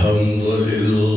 الحمد لله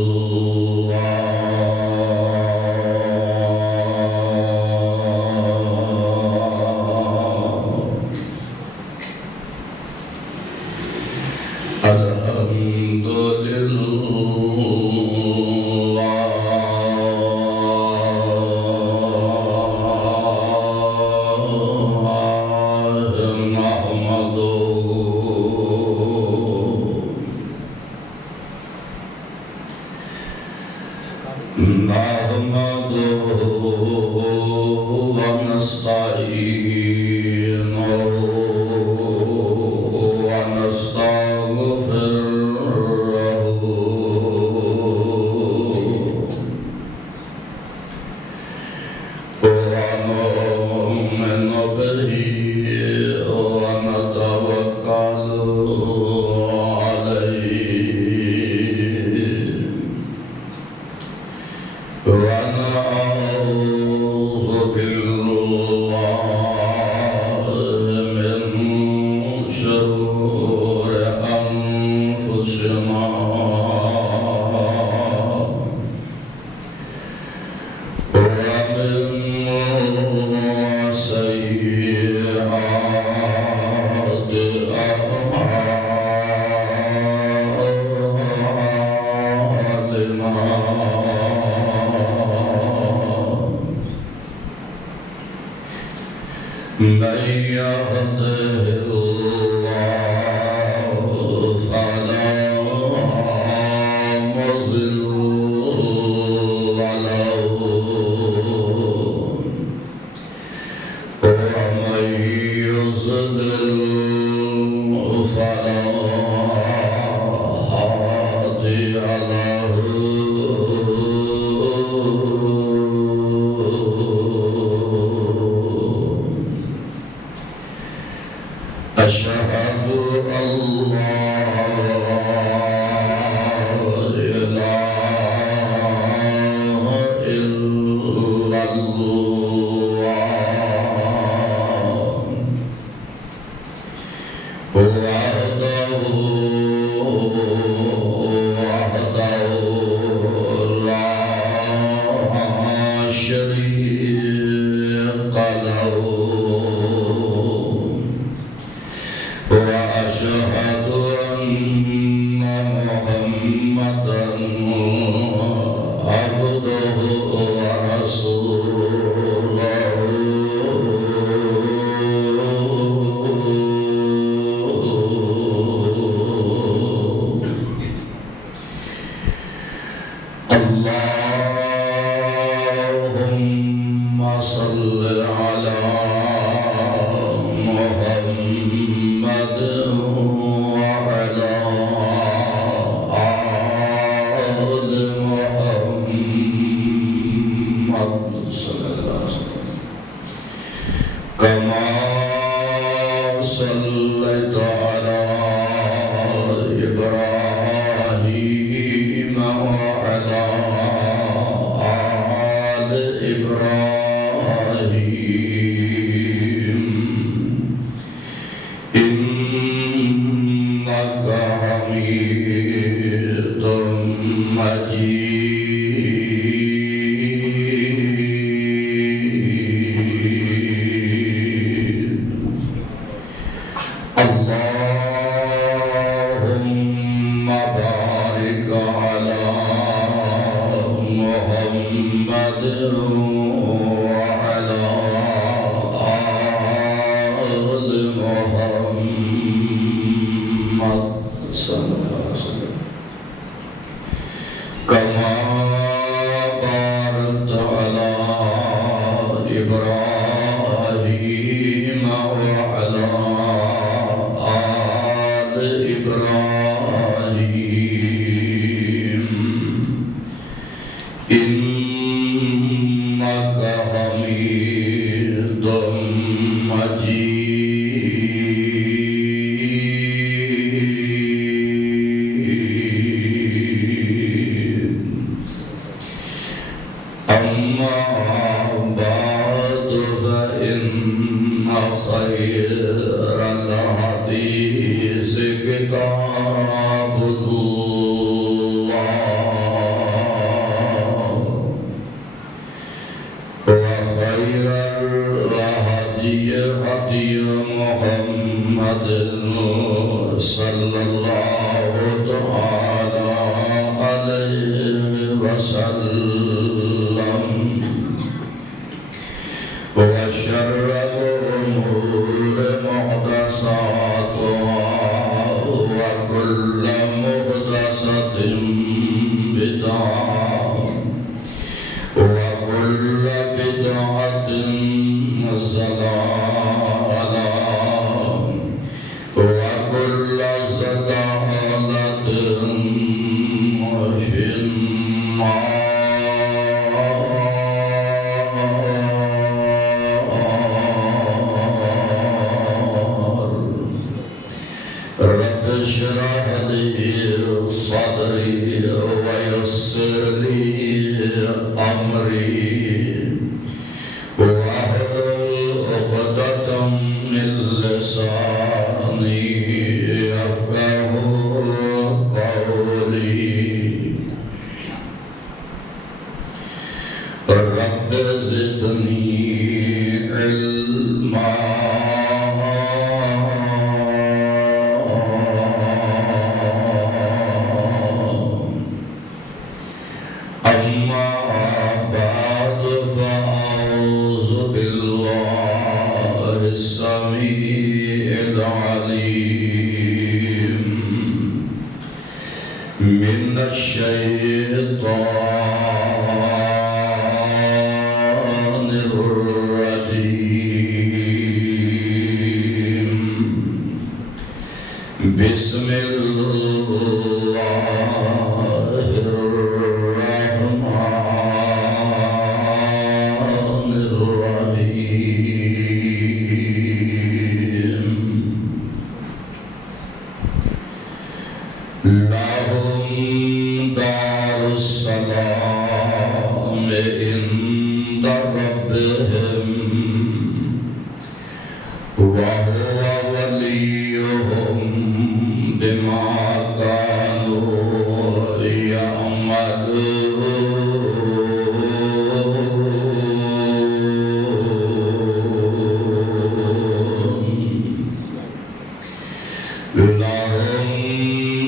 الحمد الحديث كتاب الله وخير الهدي هدي محمد صلى الله تعالى عليه وسلم وشر الأمور محدثاتها وكل محدثة بدعة وكل بدعة ضلالة وكل ضلالة في النار. رب اشرح لي صدري ويسر لي أمري واحلل عقدة من لساني يفقهوا قولي. رب زدني علما أما بعد فأعوذ بالله السميع العليم من الشيطان الرجيم. بسم الله الرحمن الرحيم. لهم دار السلام عند ربهم وهو وليهم بما كانوا يعملون. لهم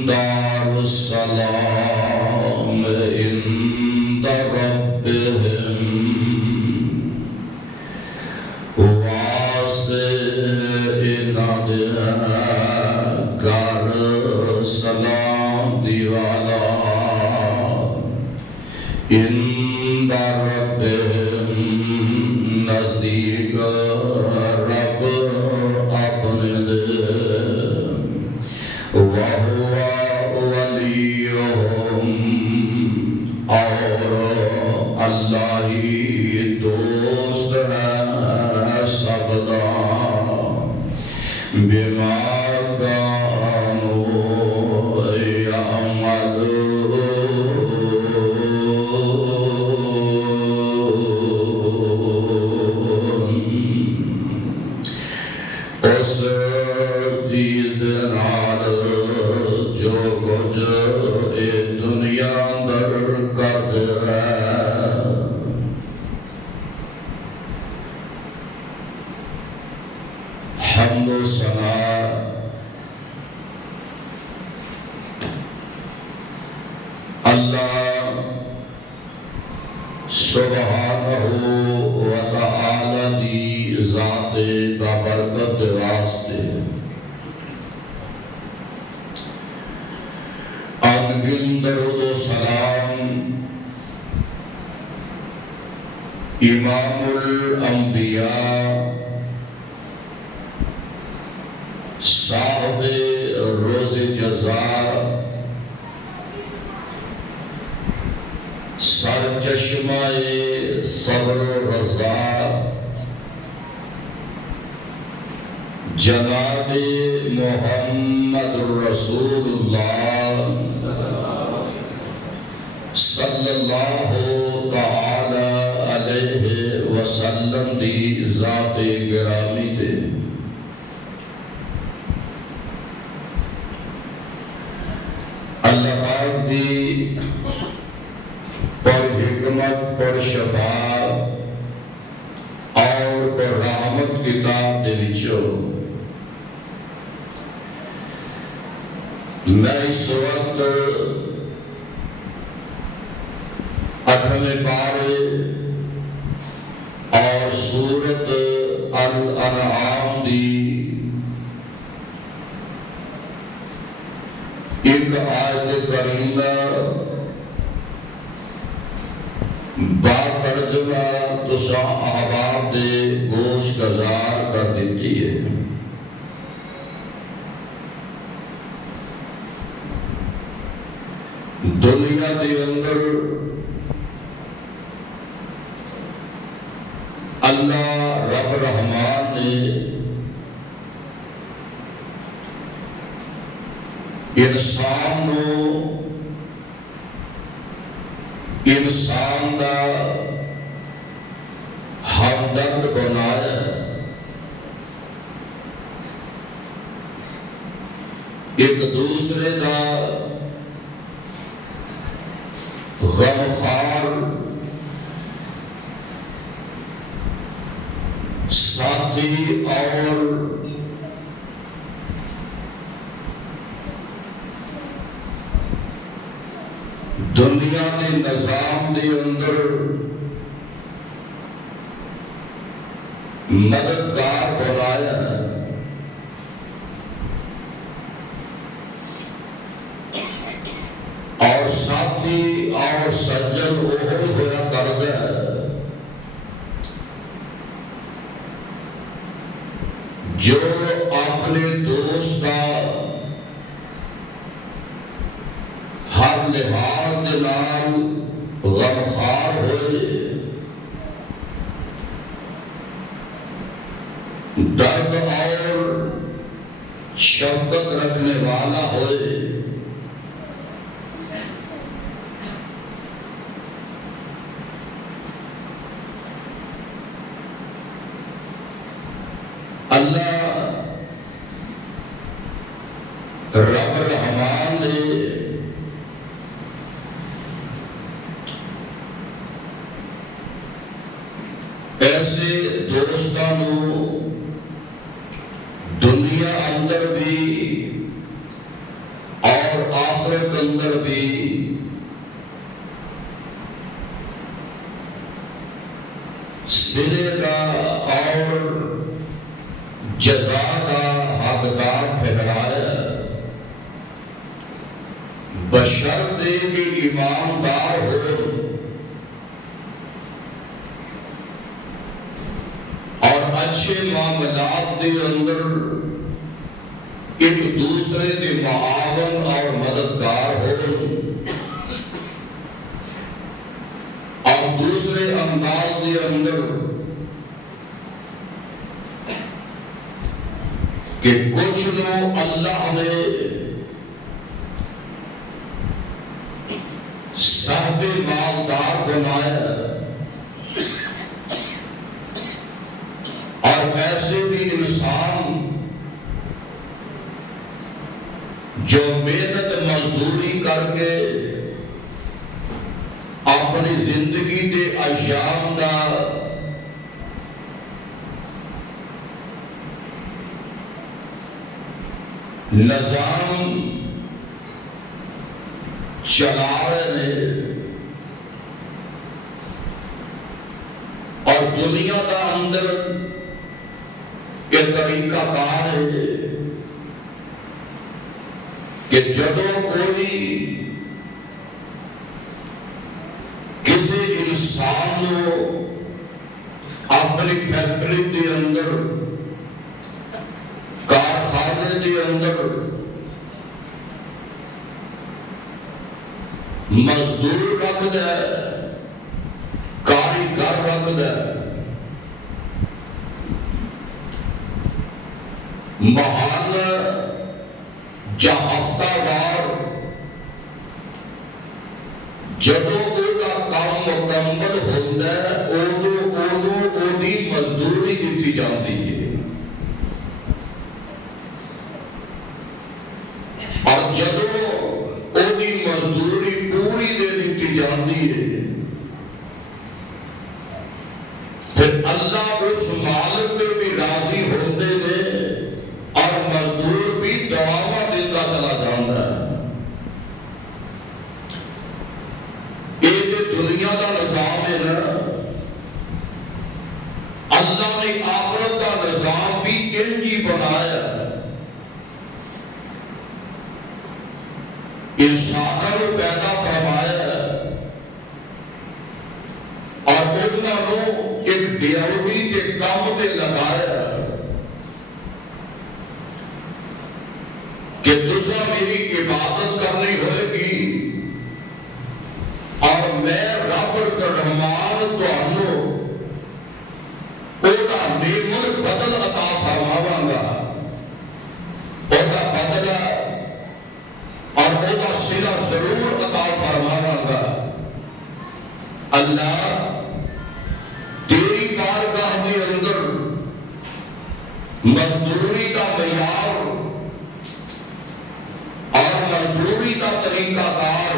دار السلام عند ربهم واسطے اناد کر سلام دیوالا عند ربهم نزدیک رب اپنے دے وَهُوَ وَلِيُّهُمْ اور اللہ ہی دوست ہے سب دا بِمَا كَانُوا يَعْمَلُونَ. اس چیز نال جو کچھ اے دنیا اندر کرد ہے حمد و ثنا اللہ سبحانہ و تعالی دی ذات بابرکت واسطے انگن درود و سلام امام الانبیاء صاحب روز جزا سرچشمہ صبر و رضا جناب محمد رسول اللہ صلی اللہ تعالی علیہ وسلم دی ذات گرامی تے اللہ پاک دی پر حکمت پر شفاعت کتاب دے وچوں میں اس وقت 8ویں پارے اور سورت الانعام دی ایک آیت کریمہ با ترجمہ تساں احباب دے گوش گزار کر دیتی ہے۔ دنیا دے اندر اللہ رب رحمان نے انسان دا ہمدرد بنایا، ایک دوسرے دا غمخوار ساتھی اور دنیا کے نظام دے اندر مددگار بنایا ہے۔ اور ساتھی اور سجن وہ ہوا کرتا ہے جو اپنے دوست کا ہر لحاظ دے نال غمخوار ہوئے، درد اور شفقت رکھنے والا ہوئے۔ اللہ رب رحمان نے ایسے دوستانوں دنیا اندر بھی اور آخرت اندر بھی صلے کا اور جزا کا حقدار ٹھہرایا، بشرطے کہ ایماندار ہو اور اچھے معاملات کے اندر ایک دوسرے کے معاون اور مددگار ہو، اور دوسرے انداز کے اندر کہ کچھ نو اللہ نے صاحب مالدار بنایا اور ایسے بھی انسان جو محنت مزدوری کر کے اپنی زندگی کے ایام کا نظام چلا رہے ہیں اور دنیا کا اندر ایک طریقہ کار ہے کہ جدوں کوئی کسی انسان کو اپنی فیکٹری کے اندر کارخانے کے اندر مزدور رکھ دے، کاریگر رکھ دے، ماہانہ یا ہفتہ وار جدوں وہ کام مکمل ہوتا ہے ادو مزدوری دیتی جاتی ہے، اور جدوں مزدوری پوری دے دیتی جاتی ہے پھر اللہ اس مالک پہ بھی راضی اللہ نے آخرت کا نظام بھی انجی بنایا. انسانوں کو پیدا فرمایا اور انہوں ایک ڈیوٹی کے کام میں لگایا کہ تسا میری عبادت کرنی ہوئے گی اور میں رب رحمان تانوں اودا نعمت بدل عطا فرماواں گا. اودا بدلہ اور اودا صلہ ضرور عطا فرماواں گا. اللہ تیری بارگاہ کے اندر مزدوری کا معیار اور مزدوری کا طریقہ کار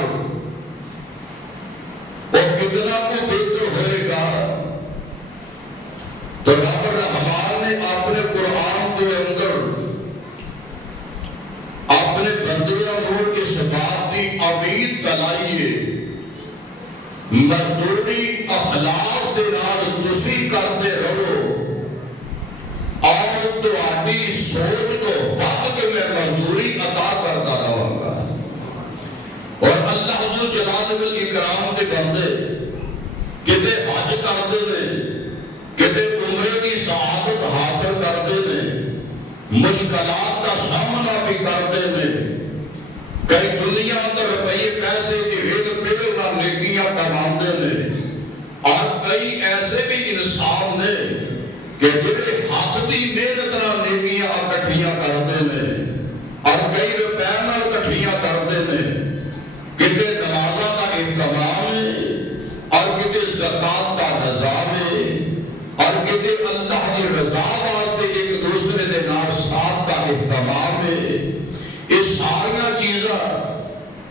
وہ کتنا کو بہتر ہوئے گا. تو رب رحمان نے اپنے قرآن کے اندر اپنے بندیاں کو اس بات کی امید دلائی ہے مزدوری اخلاص کے نال تسی کرتے رہو اور تہاڈی سوچ تو وقت کے میں مزدوری عطا کرتا رہوں گا. اور اللہ ذو جلال والاکرام کے بندے کتے حج کرتے ہیں کتے عمرے کی سعادت حاصل کرتے ہیں مشکلات کا سامنا بھی کرتے ہیں. کئی دنیا اندر روپیے پیسے کی ریت پڑ نہ نیکیاں کماتے ہیں اور کئی ایسے بھی انسان نے کہ جڑے ہاتھ دی محنت نال نیکیاں اکٹھیاں کرتے ہیں اور کئی روپے نال اکٹھیاں کرتے ہیں. کتے نمازاں کا اہتمام ہے اور کتے زکات کا نظام ہے اور کتے اللہ کی رضا واسطے ایک دوسرے دے نال ساتھ کا اہتمام ہے. یہ سارا چیزاں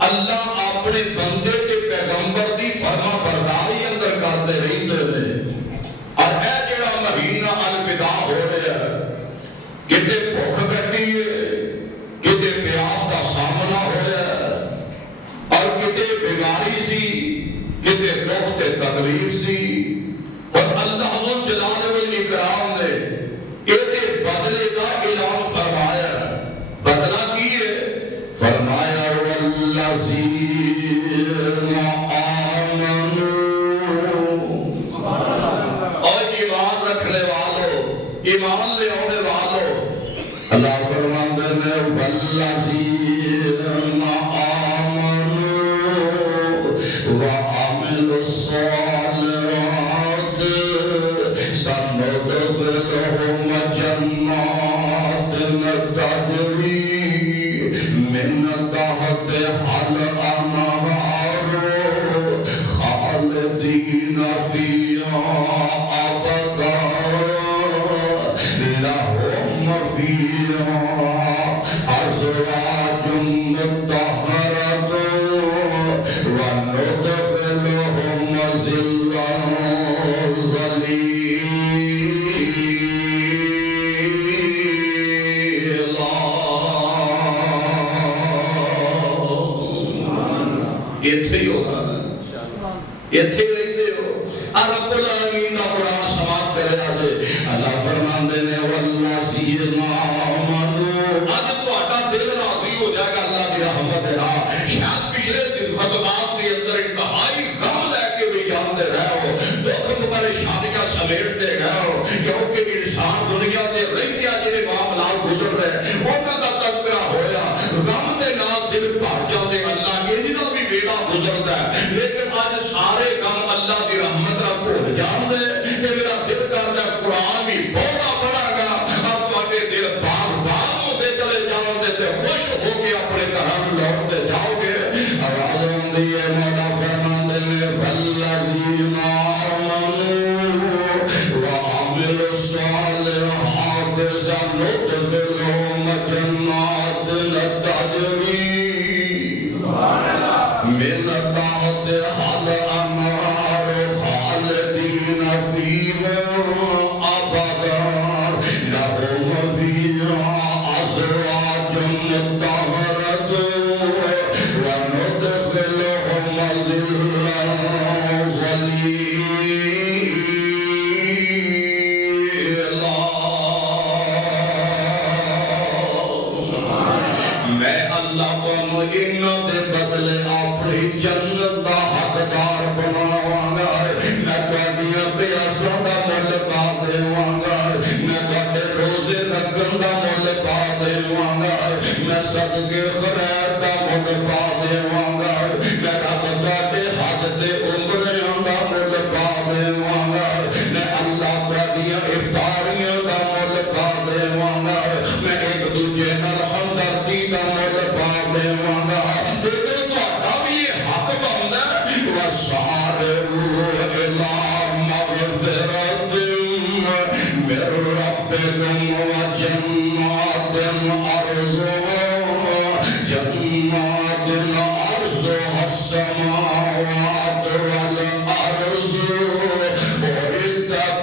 اللہ اپنے بندے کے پیغمبر دی فرما برداری اندر کرتے رہتے ہیں. اور اے جڑا مہینہ الوداع ہو رہا ہے کتے بھوک کٹی ہے کتے پیاس کا سامنا ہوا ہے اور کتے بیماری سی کتے دکھ تے تکلیف سی اور اللہ ذو جلال والاکرام نے یہ بدلے کا اعلان فرمایا. بدلہ کی ہے فرمایا والذین آمنوا اور ایمان رکھنے والوں ایمان لے آنے والوں اللہ فرماندے نے والذین آمنوا وعملوا الصالحات سندخلهم جنات تجری من تحتها الانہار خالدین فیہا ابدا لهم فیہا ازواج مطہرۃ وندخلهم ظلا ایتھے ہی ہوگا ایتھے رہتے ہو رب العالمین کا قرآن سماعت کرے آجے. اللہ فرماندے نے والذین آمنوا اج تہاڈا دل راضی ہو جائے گا اللہ کی رحمت ہے. شاید پچھلے دن خطبات کے اندر انتہائی غم لے کے بھی جانتے رہے ہو دکھ پریشانیاں سمیٹتے گئے ہو کیونکہ انسان دنیا کے رہتے جڑے معاملات گزر رہے انہاں دا تذکرہ ہویا غم دے نال دل بھر جاندے. اللہ یہ جنہاں بھی بیڑا گزرتا ہے لیکن آج سارے غم اللہ کی رحمت نال بھول جاندے کہ میرا دل کردا ہے قرآن بھی بہت پڑھا گا اب تواڈے دل باغ باغ ہوتے چلے جاؤ گے تے خوش ہو کے اپنے گھر لوٹتے جاؤ گے. آواز آندی ہے مولا فرماندے نے والذین آمنوا وعملوا الصالحات سندخلهم جنات تجری من تحتها الانہار خالدین فیہا ابدا لهم فیہا ازواج مطہرۃ وندخلهم ظلا ظلیلا. صدقے خیر دا مل پا دیواں گا میں رب تواڈے حج تے عمریاں دا مل پا دیواں گا میں اللہ تواڈیاں افطاریاں دا مل پا دیواں گا میں ایک دوجے نال ہمدردی دا مل پا دیواں گا تے تہاڈا بھی یہ حق بندا ہے وسارعوا الی مغفرۃ من ربکم وجنات عرضها السماوات والأرض أعدت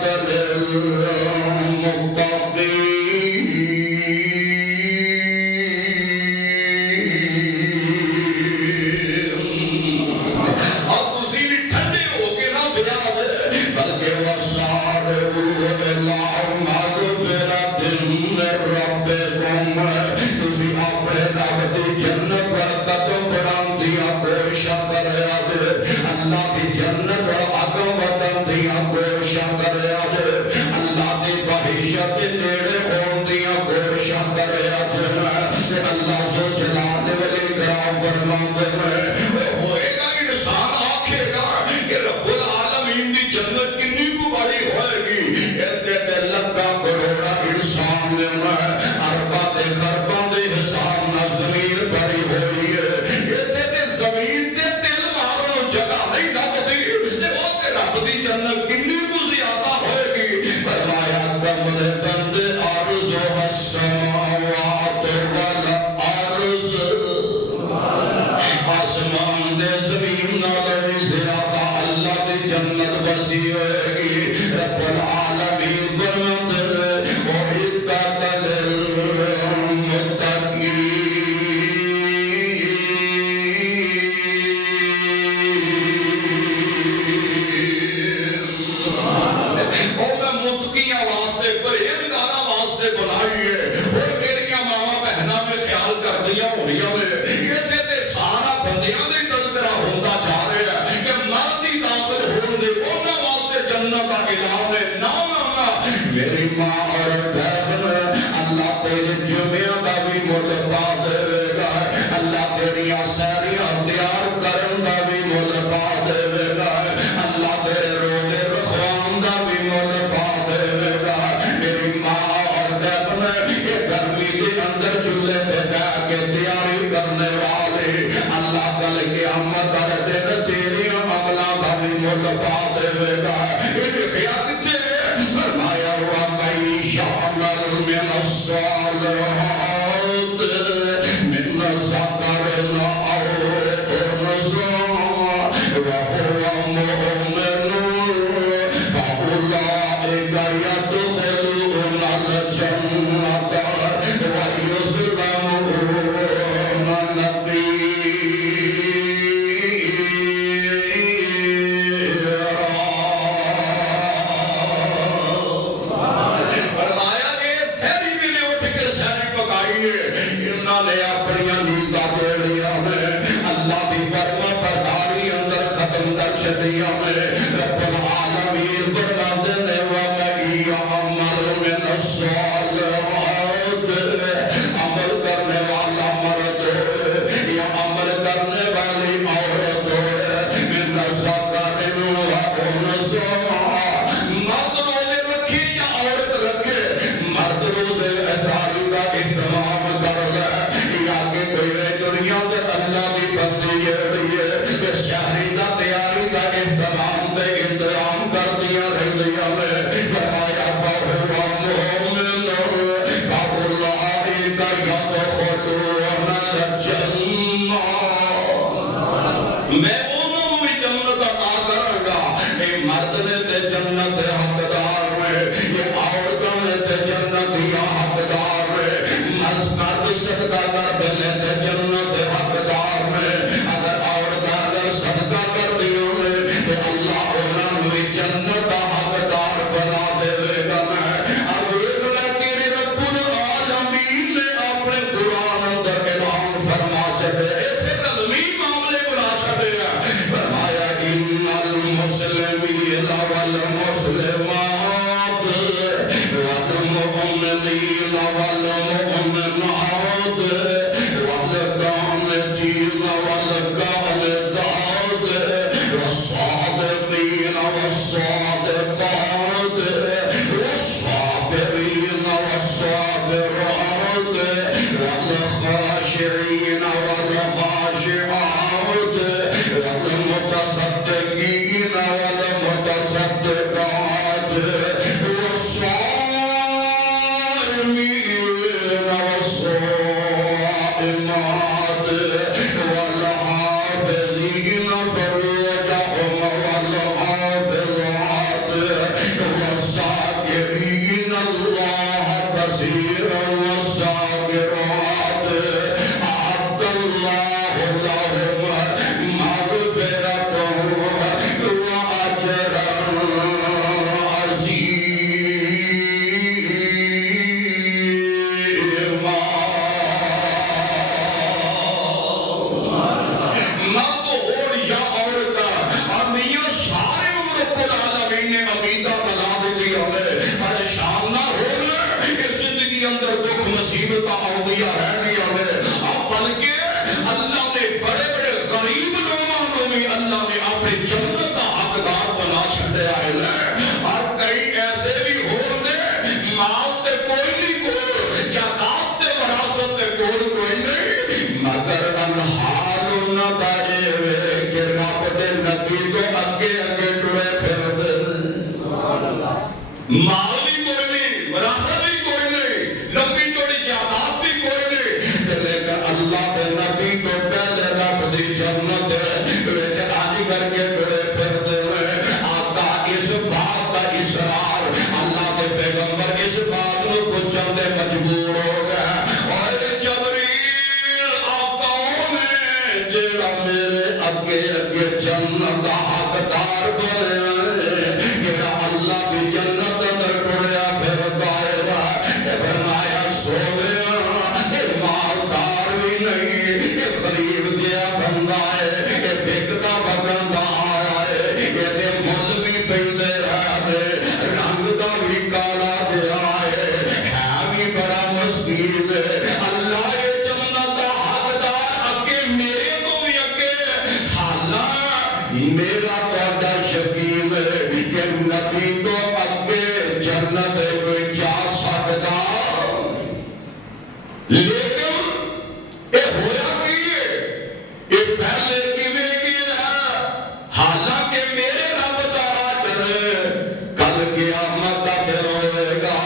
والمؤمنين والمؤمنات مال بھی کوئی نہیں، وراثت بھی کوئی نہیں، لمبی چوڑی جائیداد بھی کوئی نہیں، لیکن اللہ کے نبی کو پہلے رب دی جنت آج کر کے بڑے پھرتے ہوئے آقا اس بات کا اصرار، اللہ کے پیغمبر اس بات کو پوچھن دے مجبور ہو گئے، اور جبریل آقا نے جڑا میرے اگے اگے جنت دا حقدار بنے، جڑا اللہ کی جنت اندر ٹریا پھردا ہے، فرمایا سونیا یہ مالدار بھی نہیں، یہ غریب گیا بندہ ہے، یہ بکدا بگندا آیا ہے، یہ مل بھی پیندے رہے، رنگ دا بھی کالا گیا ہے بھی بڑا مسکین ہے، اللہ یہ جنت دا حقدار اگے میرے کو بھی اگے حالا میرا تہاڈا یقین ہے کہ نبی تو اگے جنت کوئی جا سکدا، لیکن یہ ہویا کی یہ پہلے کیویں کیا ہے، حالانکہ میرے رب دا آرڈر کل قیامت دا دن ہوئے گا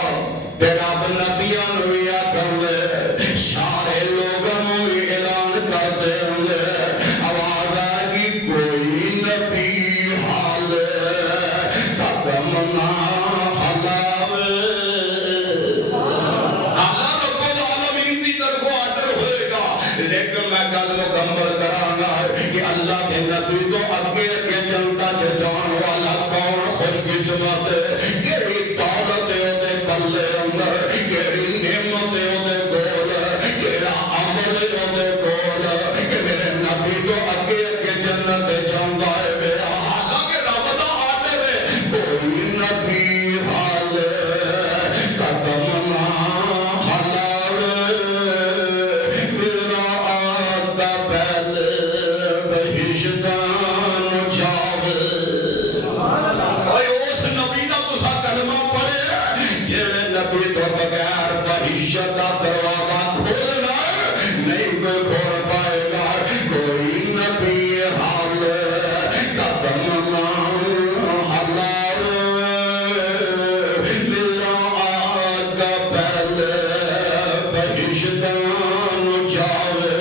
تے رب نبیاں نوں بھی آکھن گے، سارے لوگاں نوں بھی اعلان کر دیں گے، آواز آئے گی کوئی نبی حال قدم نہ ہلاوے، اللہ رب العالمین دی طرفوں آرڈر ہوئے گا، لیکن میں گل مکمل کراں گا کہ اللہ کے نبی تو اگے اگے جنتا دے جان والا کون خوش قسمت ہے، کیڑی دولت ہے اودے پلے اندر، کیڑی نعمت ہے اودے کول، کیڑا عمل ہے اودے کول، کہ میرے نبی تو اگے اگے جنت دے جاندا ہے، حالانکہ رب دا آرڈر ہے کوئی نبی حال قدم نہ ہلاوے، میرا آقا پہلے بہشتاں نوں جاوے، اس نبی دا تساں کلمہ پڑھے جڑے نبی تو بغیر بہشت دا دروازہ کھولنا نہیں کوئی کھول پائے گا، کوئی نبی حال قدم نہ ہلاوے، میرا آقا پہلے بہشتاں نوں جاوے،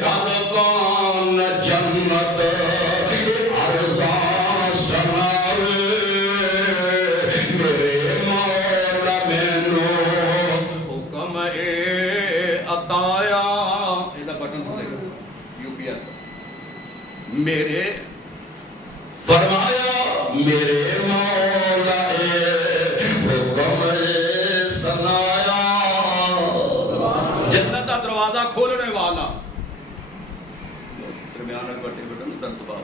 طلبان جنت عرضاں سناوے، میرے مولا مینوں حکم عطایا، یہ بٹن تھا یو پی ایس میرے فرمایا میرے مولا حکم سنایا، جنت کا دروازہ کھولنے والا، درمیان بٹے بٹن تنتبا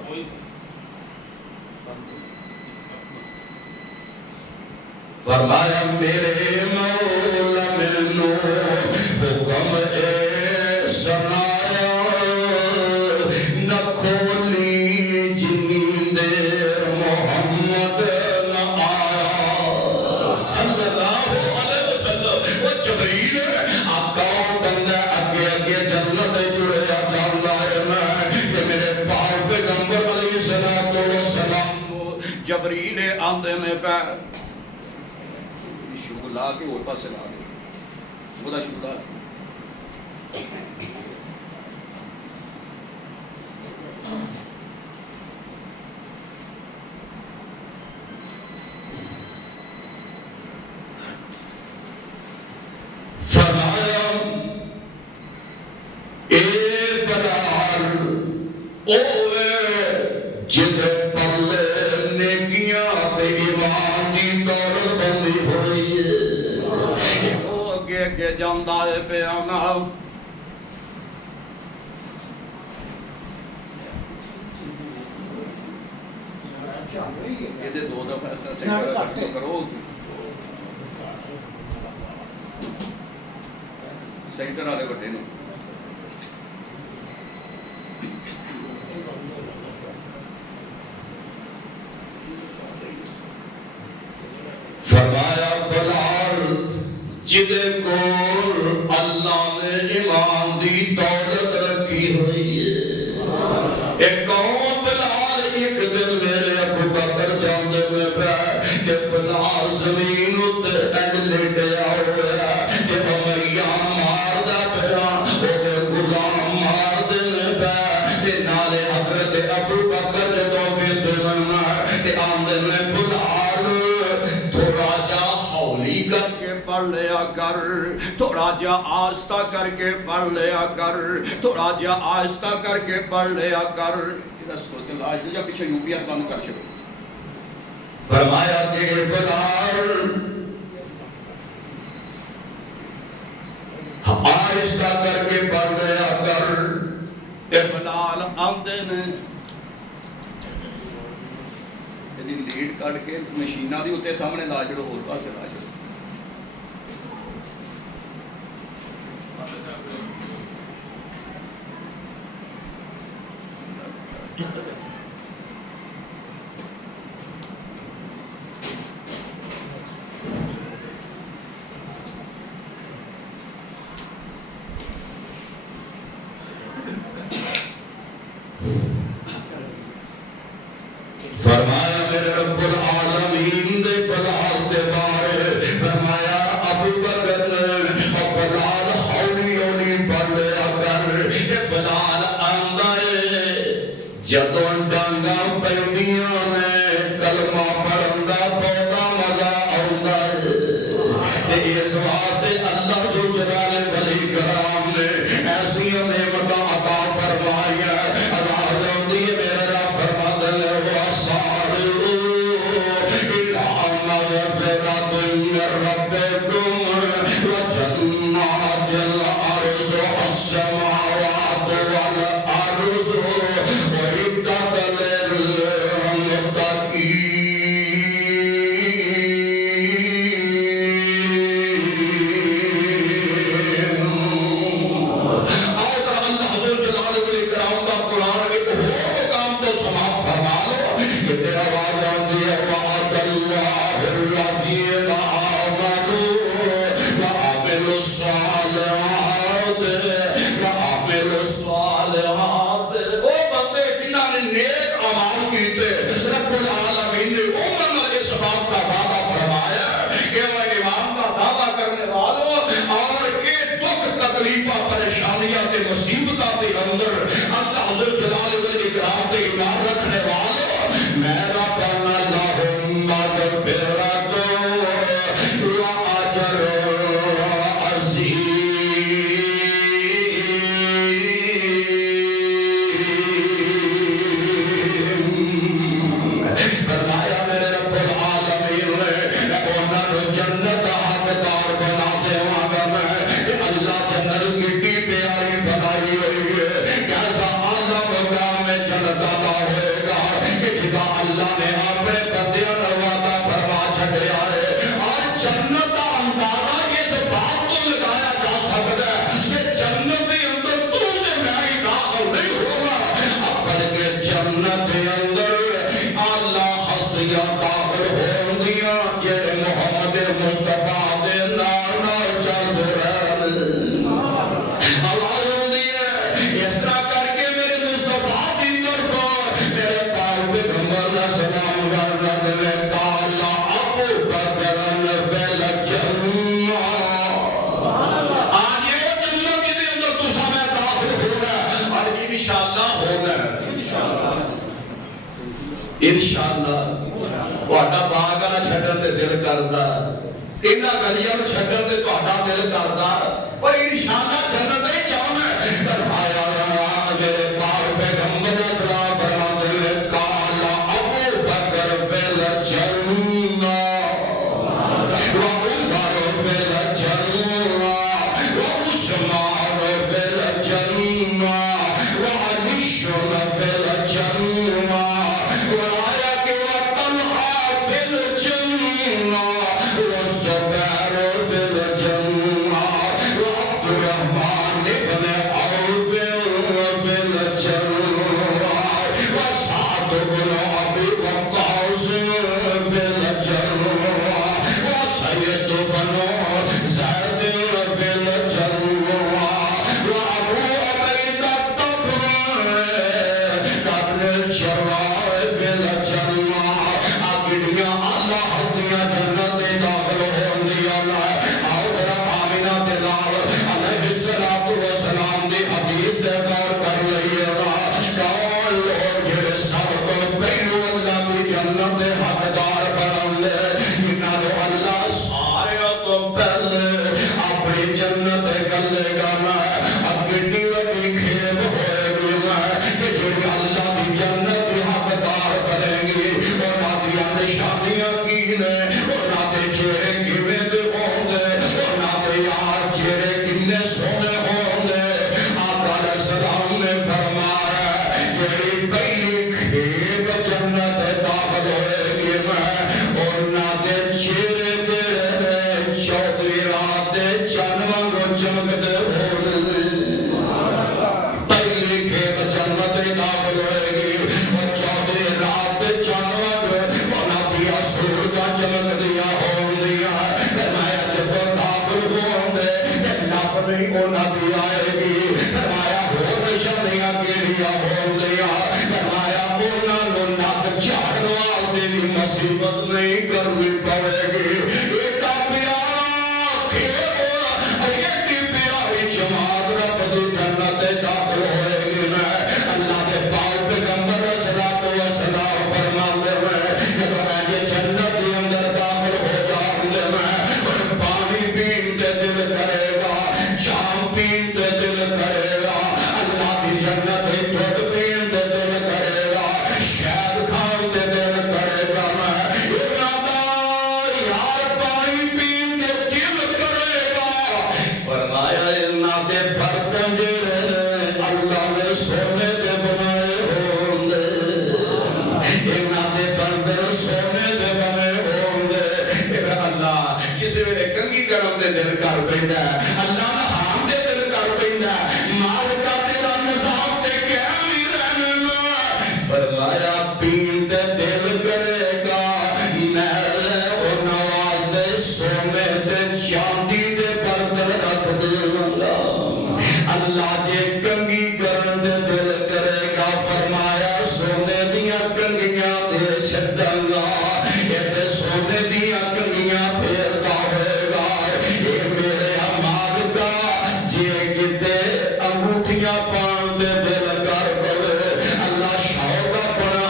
فرمایا میرے مولا مینوں حکم سنایا، نہ کھولی جنی دیر محمد نہ آیا صلی اللہ علیہ وسلم، وہ جبریل آقا بندہ اگے اگے جنت جڑیا جاندا ہے، میں کہ میرے پاک پیغمبر علیہ الصلوۃ والسلام جبریل آندے نے پہ شو لا کے اور پاسے لا دے خدا شو لا فرمایا اے بلال اوے جد پلے نیکیاں تے ایمان دی دولت بنی ہوئی ہے، او اگے اگے جاندا ہے پیانا، یہ دو دفعہ ایسا کرو سینٹر والے بڑے نو فرمایا بلال جدے کول اللہ نے ایمان دی دولت رکھی ہوئی ہے، ایک کون بلال ایک دن میرے ابو بکر جاندے میں پہ کہ بلال زمین زمین تے اج لیٹیا ہوا تے امیا ماردا پیا او غلام مار دین پیا تے نالے حضرت ابو بکر جدوں فتنہ تے آمدے نے بلال تھوڑا جا ہولی کر کے پڑھ لیا کر تھوڑا جا آہستہ کر کے پڑھ لیا کر تھوڑا جا آہستہ کر کے پڑھ لیا کر صورت اللہ یا پیچھے یو پی ایس بند کر چھوڑو فرمایا کہ بلال آہستہ کر کے پڑھ لیا کر تے بلال آمدے نے یہ لیڈ کٹ کے مشینہ دی ہوتے سامنے لا جڑو اور پاسے لا جڑو فرمایا میرے رب العالمین دے بلال دے بارے فرمایا ابو بکر اور بلال ہولی ہولی پڑھ لیا کر کہ بلال آندا ہے جدوں ڈانگا پیندیاں نے کلمہ پڑھن دا بہت مزہ آندا ہے تے اس واسطے اللہ ذو جلال ولی کرام نے ایسی نعمتاں عطا فرمائیاں انشاءاللہ تہاڈا باغ والا چھڈن تے دل کردا انہاں گلیاں نوں چھڈن تے تہاڈا دل کردا پر انشاءاللہ جنت ہی چاہنا فرمایا میرے پاک پیغمبر اسلام فرماتے ہیں قال ابو بکر فی الجنہ وعمر فی الجنہ وعثمان فی الجنہ وعلی فی الجنہ اللہ ہستیاں جنت دے تو پہلے اپنی جنت کلے گا میں اگڑی وڈی کھیل ہوئے گی میں کہ جو اللہ کی جنت حقدار کریں گی اور نادیاں نشانیاں کی نے اور نادے چہرے کیویں دے ہوں گے اور نادے یار چہرے کنے سونے ہوں گے آقا علیہ السلام نے فرمایا جڑی پہلی کھیل جنت داخل ہوئے گی میں اور نادے چہرے دے چودھری رات چانواں کو چمکتے ہوں گے پہلی کھیل جنت داخل ہوئے گی اور چودھری رات چانواں کو نادیا سورجا چمک دیا ہوں دیا میں جب داخل ہوں گے نپ نہیں ہونا بھی آئے گی فرمایا ہو نشانیاں کیڑیاں ہوں دیا فرمایا انہاں نوں نک جھاڑن واسطے بھی مصیبت نہیں کرنی پڑے گی ایڈا پیارا کھیل ایڈی پیاری جماعت رب دی جنت داخل ہوئے گی میں اللہ کے پاک پیغمبر صلوات و سلام فرماتے ہیں جب میں جنت کے اندر داخل ہو جاؤں گے میں اور پانی پینے دل کرے گا شام پینے دل کرے گا اللہ کی جنت دودھ پینے دل کرے گا شہد کھانے دل کرے گا میں یار پانی پینے دل کرے گا فرمایا دے برتن جڑے اللہ نے سونے دے بنائے ہوں گے دے برتن سونے دے بنے ہوں گے اللہ کسی ویلے کنگھی کرم دے دل کر پیندا ہے اللہ نہان دے دل کر پیندا ہے مالکا تیرا نظام تے قائم ہی رہنا فرمایا پین دے دل کرے گا محل او نواز دے سونے دے چاندی دے برتن رکھ دے گا اللہ جے کنگھی کرن دے دل کرے گا فرمایا سونے دیاں کنگھیاں دے چھڈاں گا اے تے سونے دیاں کنگھیاں پھیردا ہوئے گا اے میرے امال کا جے کتے انگوٹھیاں پان دے دل کر پڑے اللہ شوق اپنا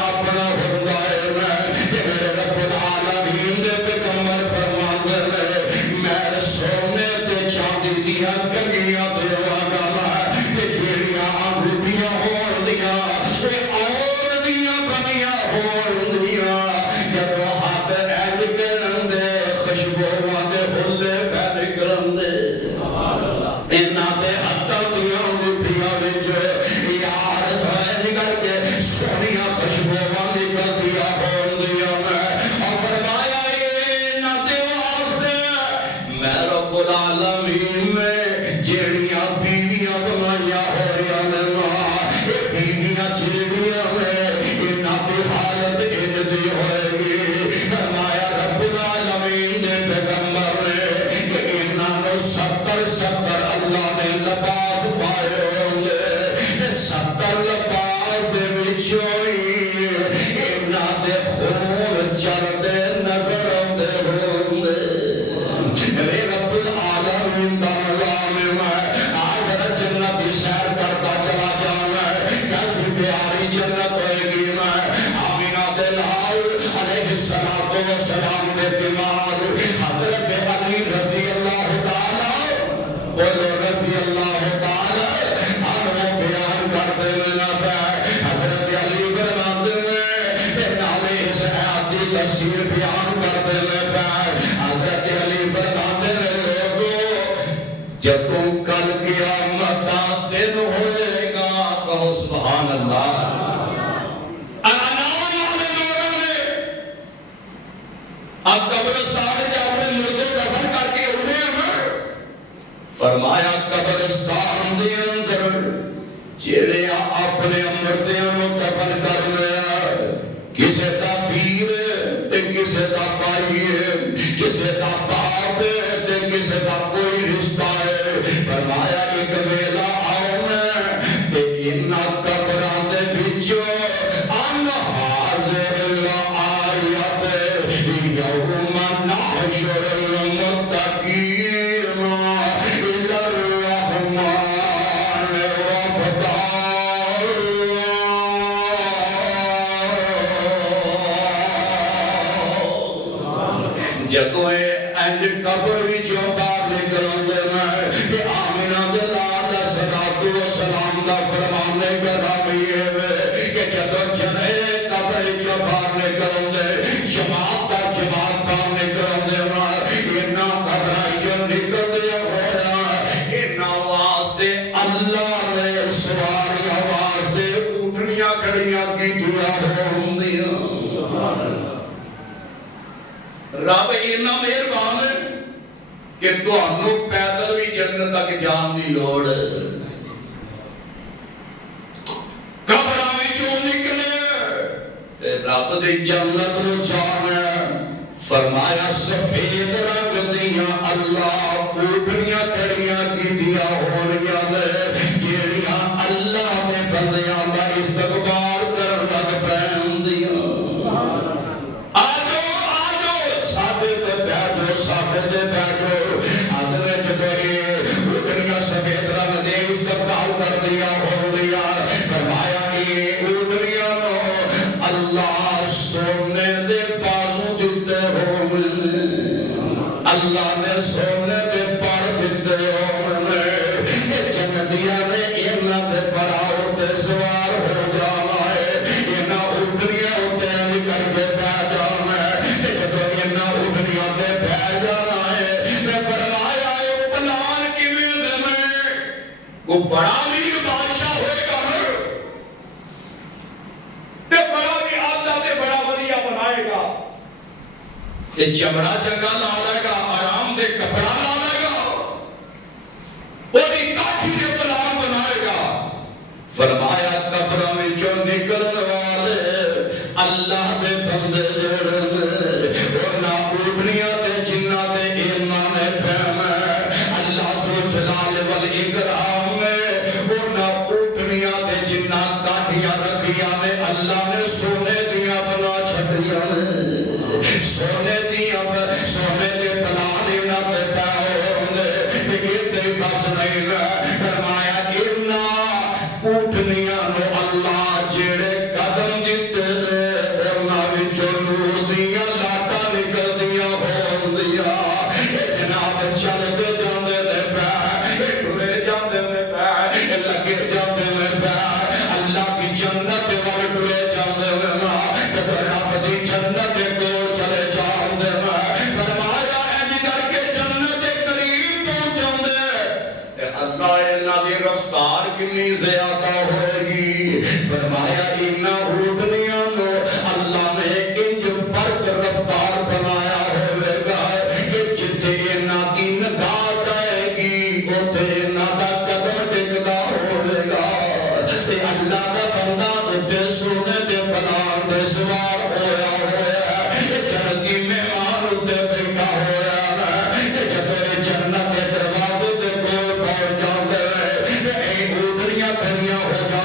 ہوندا ہے میں کہ میرے رب العالمین دے پیغمبر فرماندے نے میں سونے تے چاندی دیاں کنگھیاں دیواں گا کہ جیڑیاں انگوٹھیاں ہون دیاں اے اور دیاں بنیاں ہون دیاں جدوں ہاتھ اینج کرن دے خوشبو دے ہلے پہ نکلن دے انہاں دے ہتھاں دیاں انگوٹھیاں وچ یار اینج کر کے سونیاں خوشبوواں نکلدیاں ہون دیاں اور فرمایا انہاں دے واسطے میں رب العالمین نے جیڑیاں بیویاں بنائیاں ہوئیاں نے اے بیویاں جیڑیاں میں انہاں دی حالت انج دی ہوئے گی فرمایا رب العالمین دے پیغمبر نے کہ انہاں نو 70 اللہ نے لباس پائے ہوں گے 70 لباس دے وچوں ہی انہاں دے خون چلدے نظر آندے ہوں گے اے رب العالمین دا نظام ہے آج جنت کی سیر کرتا چلا جانا ہے کیسی پیاری جنت ہوئے گی میں آمینہ دے لال علیہ السلام دے دماغ حضرت علی رضی اللہ تعالی بولو رضی اللہ تعالی ہم وہ بیان کر دینا پہ حضرت علی فرماتے ہیں نالے اس آیات کی تفسیر بیان کر دینا پہ حضرت علی فرماتے ہیں لوگوں جب تم کل قیامت دن ہوئے گا کہو سبحان اللہ اب قبرستان جا اپنے مردے دفن کر کے اٹھے ہیں فرمایا قبرستان دے اندر جڑے اپنے مردیاں نو دفن کر لیا کسے دا پیر تے کسے دا بھائی کسے دا باپ تے کسے دا کوئی رشتہ ہے فرمایا ایک ویلا آؤنا تے انہاں قبراں دے وچوں ان حاضر آیت یوم نحشر المتقین الی الرحمن وفدا قبر وچوں باہر نکل آندے نے کہ آمنہ دے لال صلوات و سلام دا فرمان گرامی ہے کہ جدوں جنے قبر وچوں باہر نکل آندے جماعت دا جماعت باہر نکل آندے نے انہاں قبراں چوں نکلدے ہویا انہاں واسطے اللہ نے سواری آواز دے اٹھنیاں کھڑیاں کیتیاں ہوندیاں رب اتنا مہربان ہے کہ تانوں پیدل بھی جنت تک جان دی لوڑ قبراں وچوں نکلے تے رب دی جنت نو جانا فرمایا سفید رنگ دیاں اللہ اٹھنیاں کھڑیاں کیتیاں ہونیاں نے جیڑیاں اللہ دے بندیاں دا استقبال کرن لگ پیندیاں دے بیٹھو آدھے جدوری اٹھنیاں سفید رنگ دے استقبال کر دیا ہو دیا فرمایا یہ اٹھنیاں نو اللہ سونے دے بازو دیتے ہو اللہ نے سونے دے پر دیتے ہو جنتیاں نے انہاں دے براؤ تے سوار ہو جانا ہے انہاں اٹھنیاں ہوتے ہیں کر کے بہ جانا ہے جدو انہاں اٹھنیاں دے بہ جانا کو بڑا امیر بادشاہ ہوئے گا تے بڑا بھی آلہ تے بڑا ولیہ بنائے گا تے چمڑا چنگا لا لے گا آرام دے کپڑا لا لے گا پوری کاٹھی دے پلان بنائے گا فرمایا قبروں میں جو نکلن والے اللہ دے بندے جڑن اور نہ اٹھنیاں تے جنہ تے ایمان فہم اللہ ذو جلال والاکرام اللہ نے سونے دیا بنا چھڑیاں سونے دیا سونے دے پلان انہاں تے پائے ہوندے تے بس نہیں فرمایا انہاں اٹھنیاں نو اللہ جڑے قدم دتے انہاں وچوں نور دیاں لاٹاں نکلدیاں ہوندیاں جناب چل کے جاندے نے پے ٹرے جاندے نے پے لگے جاندے نے پے اللہ کی جنت ٹرے جاندے نے رب دی جنت کو چلے جاندے نے فرمایا انج کر کے جنت دے قریب پہنچ جاندے اللہ انہاں دی رفتار کتنی زیادہ ہوئے گی فرمایا انہاں اٹھنیاں نو اللہ نے انج برق رفتار بنایا ہوئے گا کہ جتے انہاں دی نگاہ جائے گی اوتھے انہاں دا قدم ٹکدا ہوئے گا تے اللہ دا بندہ اوتے سونے دے پلان دے سوار ہویا ہویا جنتی مہمان اوتے بیٹھا ہویا جدوں جنت دے دروازے دے کول پہنچ جاندے اے اٹھنیاں کھڑیاں ہو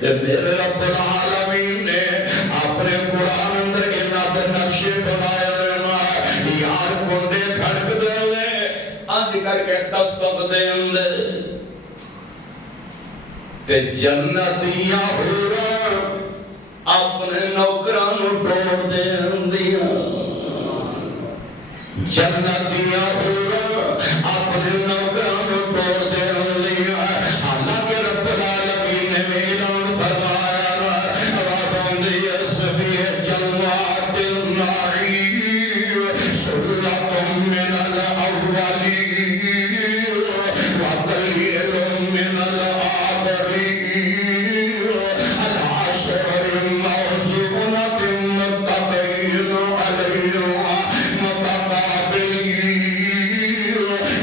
تے میرے رب العالمین نے اپنے قرآن اندر انہاں دے نقشے بنائے ہوئے یار کنڈے کھڑک دے اج کر کے دستک دے اندے تے جنتیاں حوراں اپنے نوکراں نوں توڑ دے اندیاں جنتیاں حوراں اپنے نوکراں نوں توڑ دے اندیاں حالانکہ رب العالمین نے اعلان فرمایا وَبَنْدِ يَسْفِي جَنَّاتِ النَّعِيمِ سُلَّةٌ مِّنَ الْأَوَّلِينَ وَقَلِيلٌ مِّنَ الْآخِرِينَ الْعَشْرِ الْمَوْزُونَةِ الْمُتَّقِينَ عَلَيْهَا مُتَقَابِلِينَ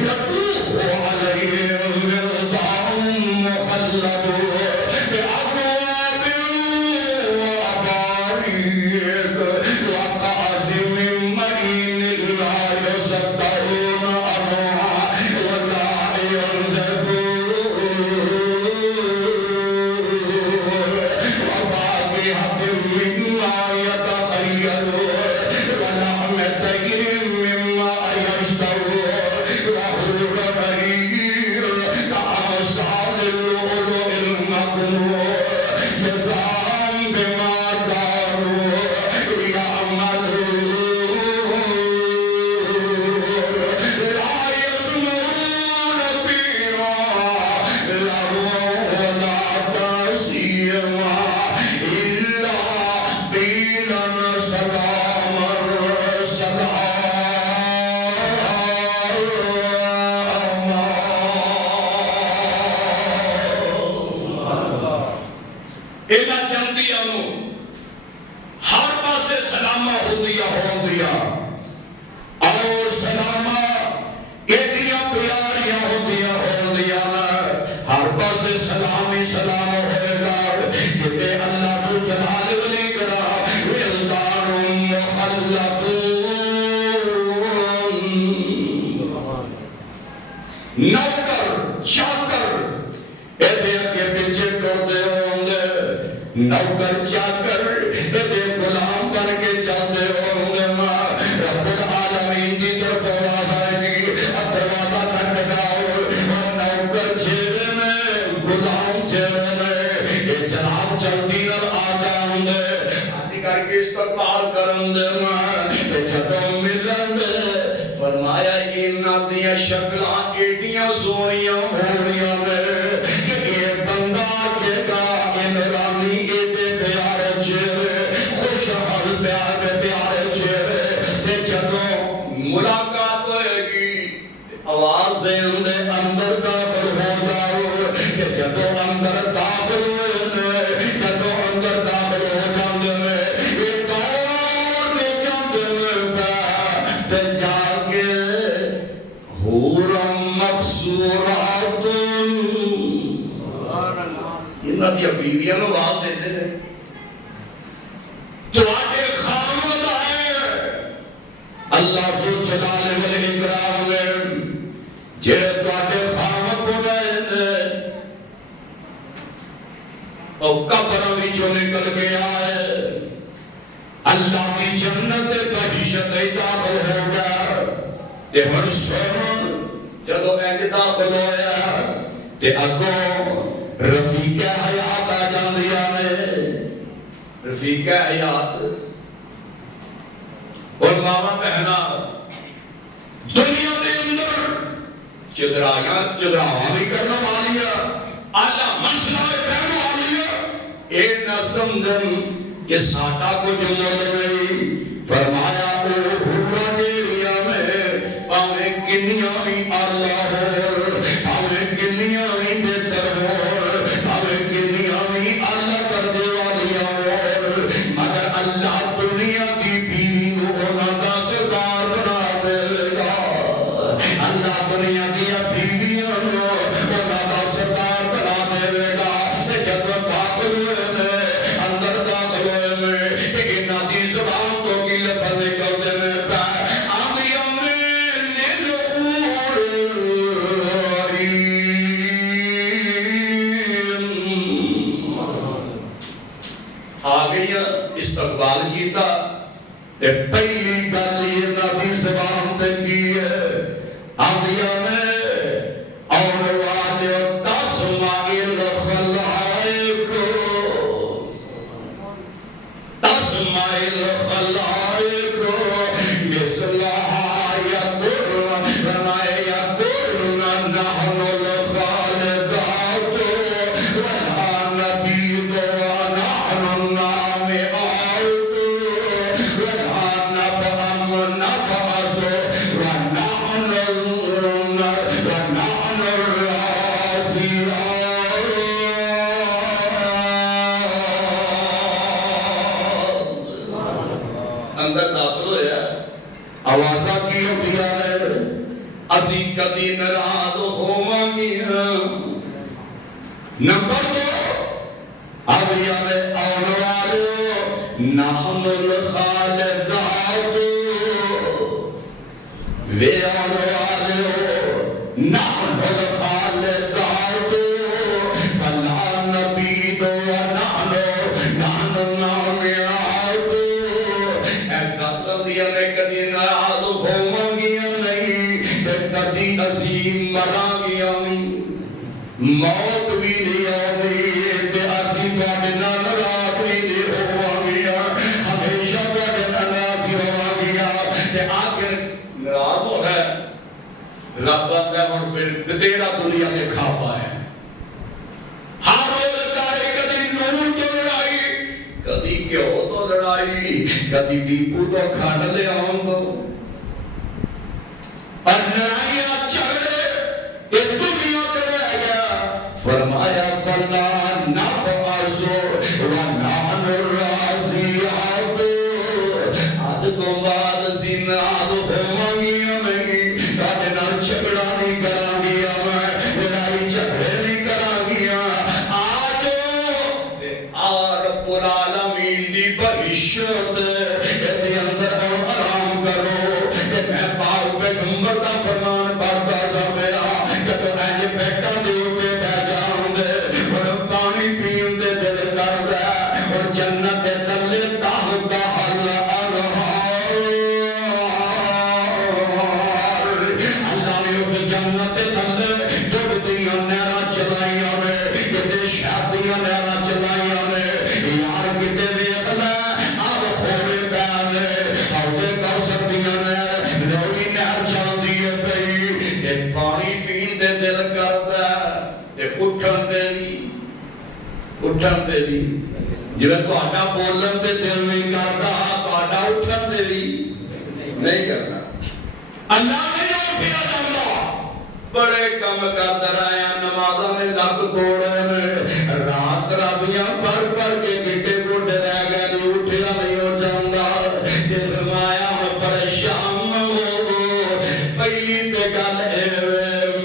يَطُوفُ عَلَيْهِمْ وِلْدَانٌ مُّخَلَّدُونَ بِأَكْوَابٍ وَأَبَارِيقَ وَكَأْسٍ مِّن مَّعِينٍ لَّا يُصَدَّعُونَ عَنْهَا وَلَا يُنزِفُونَ وَفَاكِهَةٍ مِّمَّا يَتَخَيَّرُونَ وَلَحْمِ طَيْرٍ مِّمَّا يَشْتَهُونَ وَحُورٌ عِينٌ كَأَمْثَالِ اللُّؤْلُؤِ الْمَكْنُونِ جَزَاءً بِمَا كَانُوا يَعْمَلُونَ لَا يَسْمَعُونَ فِيهَا لَغْوًا وَلَا تَأْثِيمًا إِلَّا قِيلًا سَلَامًا ਇਹਨਾਂ ਜੰਤੀਆਂ ਨੂੰ ਹਰ ਪਾਸੇ ਸਲਾਮਾਂ ਹੁੰਦੀਆਂ ਹੋਣਗੀਆਂ ਔਰ ਸਲਾਮਾਂ ਇਹਦੀਆਂ ਪਿਆਰੀਆਂ ਹੁੰਦੀਆਂ ਹੋਣਗੀਆਂ ਹਰ ਪਾਸੇ ਸਲਾਮ ਹੀ ਸਲਾਮ ਹੋਏਗਾ ਕਿਤੇ ਅੱਲਾਹ ਨੂੰ ਜਲਾਲ ਵਲੀ ਕਰਾ ਵਿਲਦਾਨ ਮੁਖੱਲਦੂਨ ਨੌਕਰ ਚਾਕਰ ਇਹਦੇ ਅੱਗੇ ਪਿੱਛੇ ਟੁਰਦੇ ਹੋਣਗੇ نوکر چاکر دے غلام بن کے چلتے ہوں گے رب العالمین کی طرف آواز آئے گی دروازہ کھٹکھٹاؤ اور نوکر چھیڑے میں غلام چھیڑے میں یہ جناب جلدی نال آ جاؤں گے آدھی کر کے استقبال کرن دے جدوں ملن دے فرمایا انہاں دیاں شکلاں ایڈیاں سونیاں ہونیاں نے کہ یہ بندہ کے گا عمرانی ملاقات ہوئے گی آواز دے اندر داخل ہو جاؤ جدو اندر داخل ہوئے جدو اندر داخل ہو جاندے میں یہ دور نے جاندے میں تے جا کے حورم مقصورات انہاں دی بیویاں نوں آواز دیندے نے تواڈے خامد آئے اللہ ذو جلال والاکرام نے جڑے تواڈے خامد بنائے نے او قبراں وچوں نکل کے آئے اللہ کی جنت بہشت داخل ہو گیا تے ہن سن جدوں انج داخل ہویا تے اگوں رفیق حیات آ جاندیاں نے رفیق حیات اور ماما بہنا دنیا دے اندر چدراواں بھی کرنا والیا اللہ منصلہ بہن والیا اے نہ سمجھن کہ ساڈا کچھ مول نہیں فرمایا او حورا جیڑیاں میں پاویں کنیاں بھی اللہ ہو پاویں کنیاں بھی بہتر ہو پاویں کنیاں بھی اللہ کردے والیاں ہو مگر اللہ دنیا کی بیوی کو انہاں دا سردار بنا دے گا اللہ دنیا دی بیویاں نو انہاں دا سردار بنا دے گا جب داخل ہوئے اندر داخل ہوئے انہاں دی زبان تو کی لفظ نکلدے نے تے پہلی گل یہ نبی زبان تے کی ہے آدیا میں اور والے تسمائل خلائق تسمائل خلائق مثلها يقرنا يقرنا نحن الخالدات والنبيض ونحن النامعات والنبأم نبأس ونحن اندر داخل ہویا آوازہ کی ہوتی ہے اسی کدی ناراض ہوواں گیا نمبر 2 اب یارے آن والے نحن الخالدات وے آن والے نحن الخالدات فلا نبید ونحن نامعات اے قتل دیا میں کدی ناراض ہوواں گیا نہیں تے کدی اسی مراں گیا نہیں موت بھی نہیں آتی تے اسی تواڈے نال ناراض نہیں ہوواں گیا ہمیشہ تواڈے نال راضی ہوواں گیا تے آخر ناراض ہونا ہے رب آتا ہے اور تیرا دنیا میں کھا پائے ہر روز کارے کدی نور تو لڑائی کدی کیوں تو لڑائی کدی ڈیپو تو کھڑ لے آؤں تو اور لڑائیاں جھگڑے یہ دنیا پہ رہ گیا فرمایا فلا نبعث ونحن الراضیات آج تو بعد سیناد ہوواں گیا نہیں تاکہ نہ جھگڑا نہیں کراں گیا میں لڑائی جھگڑے نہیں کراں گیا آج رب العالمین دی بہشت یہ اندر آرام کرو کہ میں پاک پیغمبر کا فرمان پڑھتا سا میرا کہ تو ایسے بیٹھا دے اوپر بہ جاؤں دے اور پانی پین دے دل کر دے اور جنت دے تلے تاہم کا حل انہار اللہ نے اس جنت دے تلے ڈبدیاں نہراں چلائیاں نے کتے شادیاں نہراں چلائیاں نے یار کتے ویکھ لے اب خورے پیر نے حوضے کوثر دیاں نہر روی نہر چلدی ہے پئی تے پانی پین دے دل کردا تے اٹھن دے بھی جویں تہاڈا بولن تے دل نہیں کردا تہاڈا اٹھن دے بھی نہیں کردا اللہ نے اٹھیا جاندا بڑے کم کردا رہیا نمازاں میں لک توڑے نے رات رابیاں پڑھ کے گٹے گوڈے رہ گئے نہیں اٹھیا نہیں ہو جاندا تے فرمایا میں پریشان ہو پہلی تے گل اے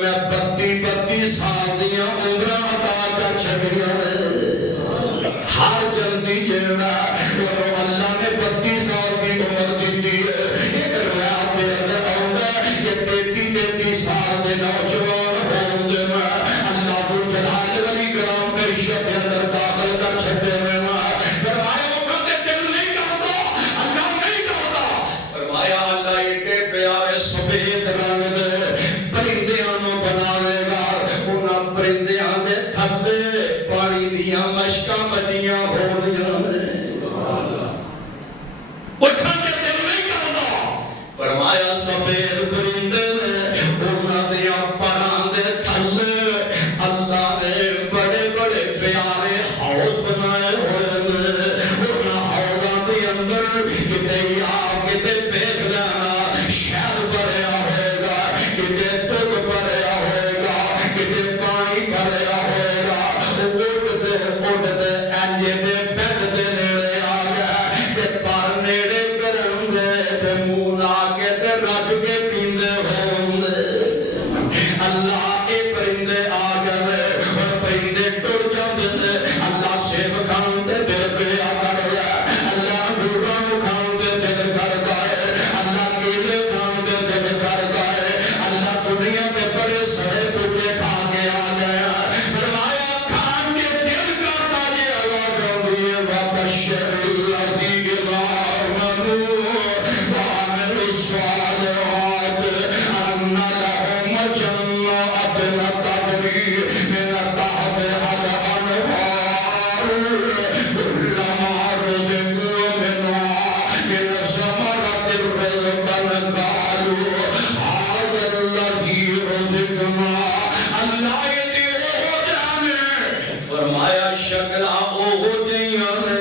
میں 32 سال دیاں عمراں عطا کر چھڈیاں ہر جلدی جیڑا اور اللہ نے 32 سال کی عمر دیتی ہے ایک روایت کے اندر آندا ہے کہ 33 سال دے نوجوان ہون دے میں اللہ ذو جلال شکلاں اوہو جیاں نے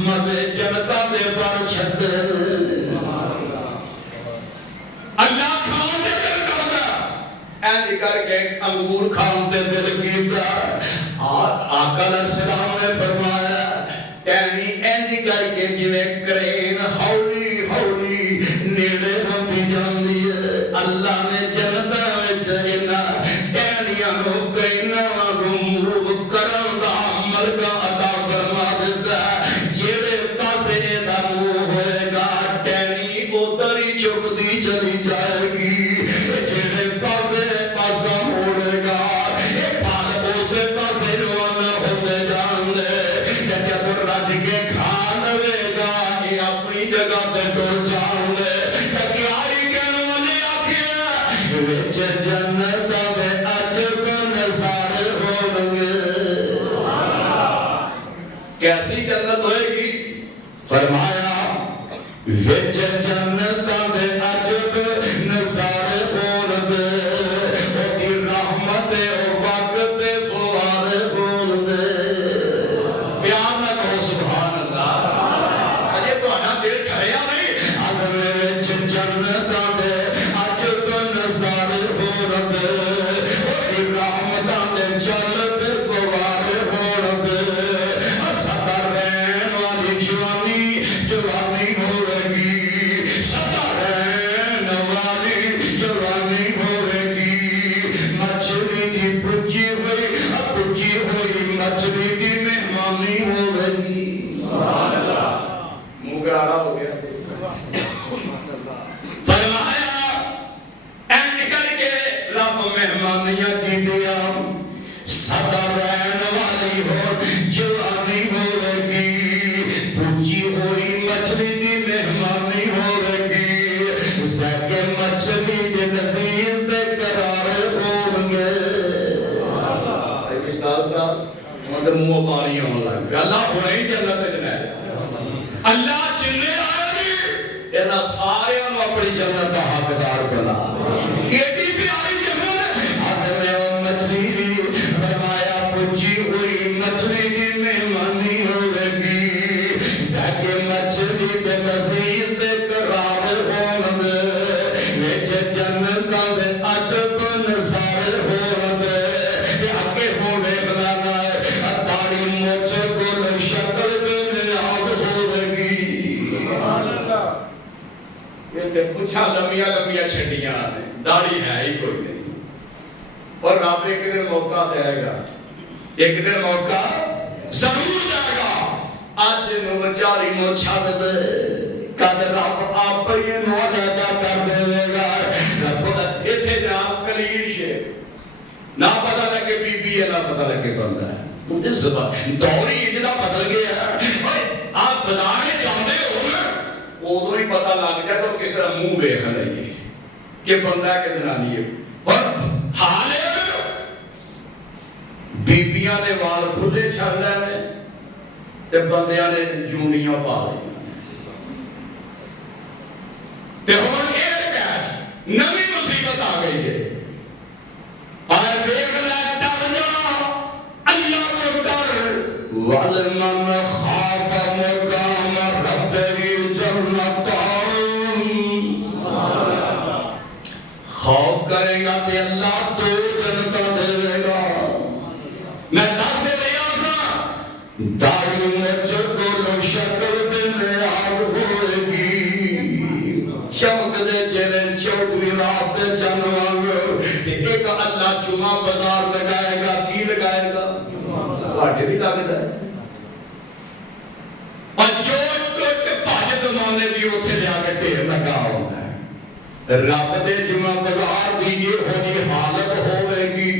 مزے جنتا دے پر چھتے اللہ کھاؤں دے دل کردا ایندی کر کے انگور کھاؤں دے دل کیتا آقا علیہ السلام نے فرمایا کہنی ایندی کر کے جویں کرین ہولی ہولی نیڑے ہوتی جاندی ہے اللہ نے جنتا وچ انہاں کہنیاں نو کرینا واگوں کرم دا عمل کا عطا فرما دیتا ہے جیڑے پاسے دا منہ ہوئے گا کہنی ادھر ہی چکتی چلی جائے گی جیڑے پاسے پاسا موڑے گا یہ پھل اسے پاسے روانہ ہوتے جان دے جب رج کے کھان لے گا یہ اپنی جگہ تے ٹر جان دے کیاری کہنے والے آکھیا وچ جنت دے عجب نظارے ہونگے کیسی جنت ہوئے گی فرمایا وچ جنت دے عجب نظارے ہونگے اوکی رحمت او وقت فوارے ہونگے پیار نہ کہو سبحان اللہ اجے تو آنا دیر ٹھہریا نہیں اگر وچ جنت دے عجب نظارے ہونگے اوکی رحمت دے جلد فوارے ہونگے سدا رہن والی جوانی جوانی ہو گی سدا رہن والی جوانی ہو گی مچھلی کی پچی ہوئی مچھلی کی مہمانی ہو گی منہ گرارا ہو گیا فرمایا این کر کے رب مہمانیاں کی دیا سدا رہن والی ہو جوانی ہو گی پچی ہوئی مچھلی کی مہمانی ہو گی سکے مچھلی کے نزیز دے قرار ہوں گے استاد صاحب مگر منہ پانی ہونے لگا اللہ ہونے ہی جنت جنہیں اللہ جننے آئے گی انہاں سارے انہوں اپنی جنت کا حقدار بنا ایڈی پیاری جنت حد میں وہ مچھلی فرمایا پچی ہوئی مچھلی کی مہمانی ہو گی سکے مچھلی کے نزیز دے قرار ہوں گے وچ جنت دے عجب نظارے ہوں گے آگے ہونے بلانا ہے داڑھی مچھ گل شکل بے نیاز ہو گی یہ تے پوچھا لمبیاں لمبیاں چھٹیاں داڑھی ہے ہی کوئی نہیں اور رب ایک دن موقع دے گا ایک دن موقع ضرور دے گا آج نو جاری نو چھڑ دے کد رب آپ یہ نو ادا کر دے گا رب ایتھے جناب کلیل شے نہ پتہ لگے بی بی ہے نہ پتہ لگے بندہ ہے مجھے زبان دوری اتنا بدل گیا ہے آپ بتانے چاہتے ہو نا ادو ہی پتہ لگ جائے تو کس طرح منہ ویکھ لئیے کہ بندہ کے جنانی ہے اور حال ہے بیبیاں نے وال کھلے چھڑ لے تے بندیاں نے جونیاں پا لیں تے ہون یہ کہا نمی مصیبت آ گئی ہے آئے بیگ لے ڈر جا اللہ کو ڈر وَلْمَنْ خَافَ مَقَامَ رَبِّهِ جَنَّتَانِ خوف کرے گا تے اللہ تو جنتا دے گا میں دس رہا تھا داڑھی مچھ گل شکل بے نیاز ہوئے گی چمک دے چہرے چوکوی رات دے چنوانگ ایک اللہ جمعہ بازار لگائے گا کی لگائے گا واٹے بھی لگتا ہے اور جو ٹوٹ پاج زمانے بھی اتھے لیا کے ٹیر لگا ہوتا ہے رب دے جمعہ بازار بھی یہ ہوگی حالت ہوئے گی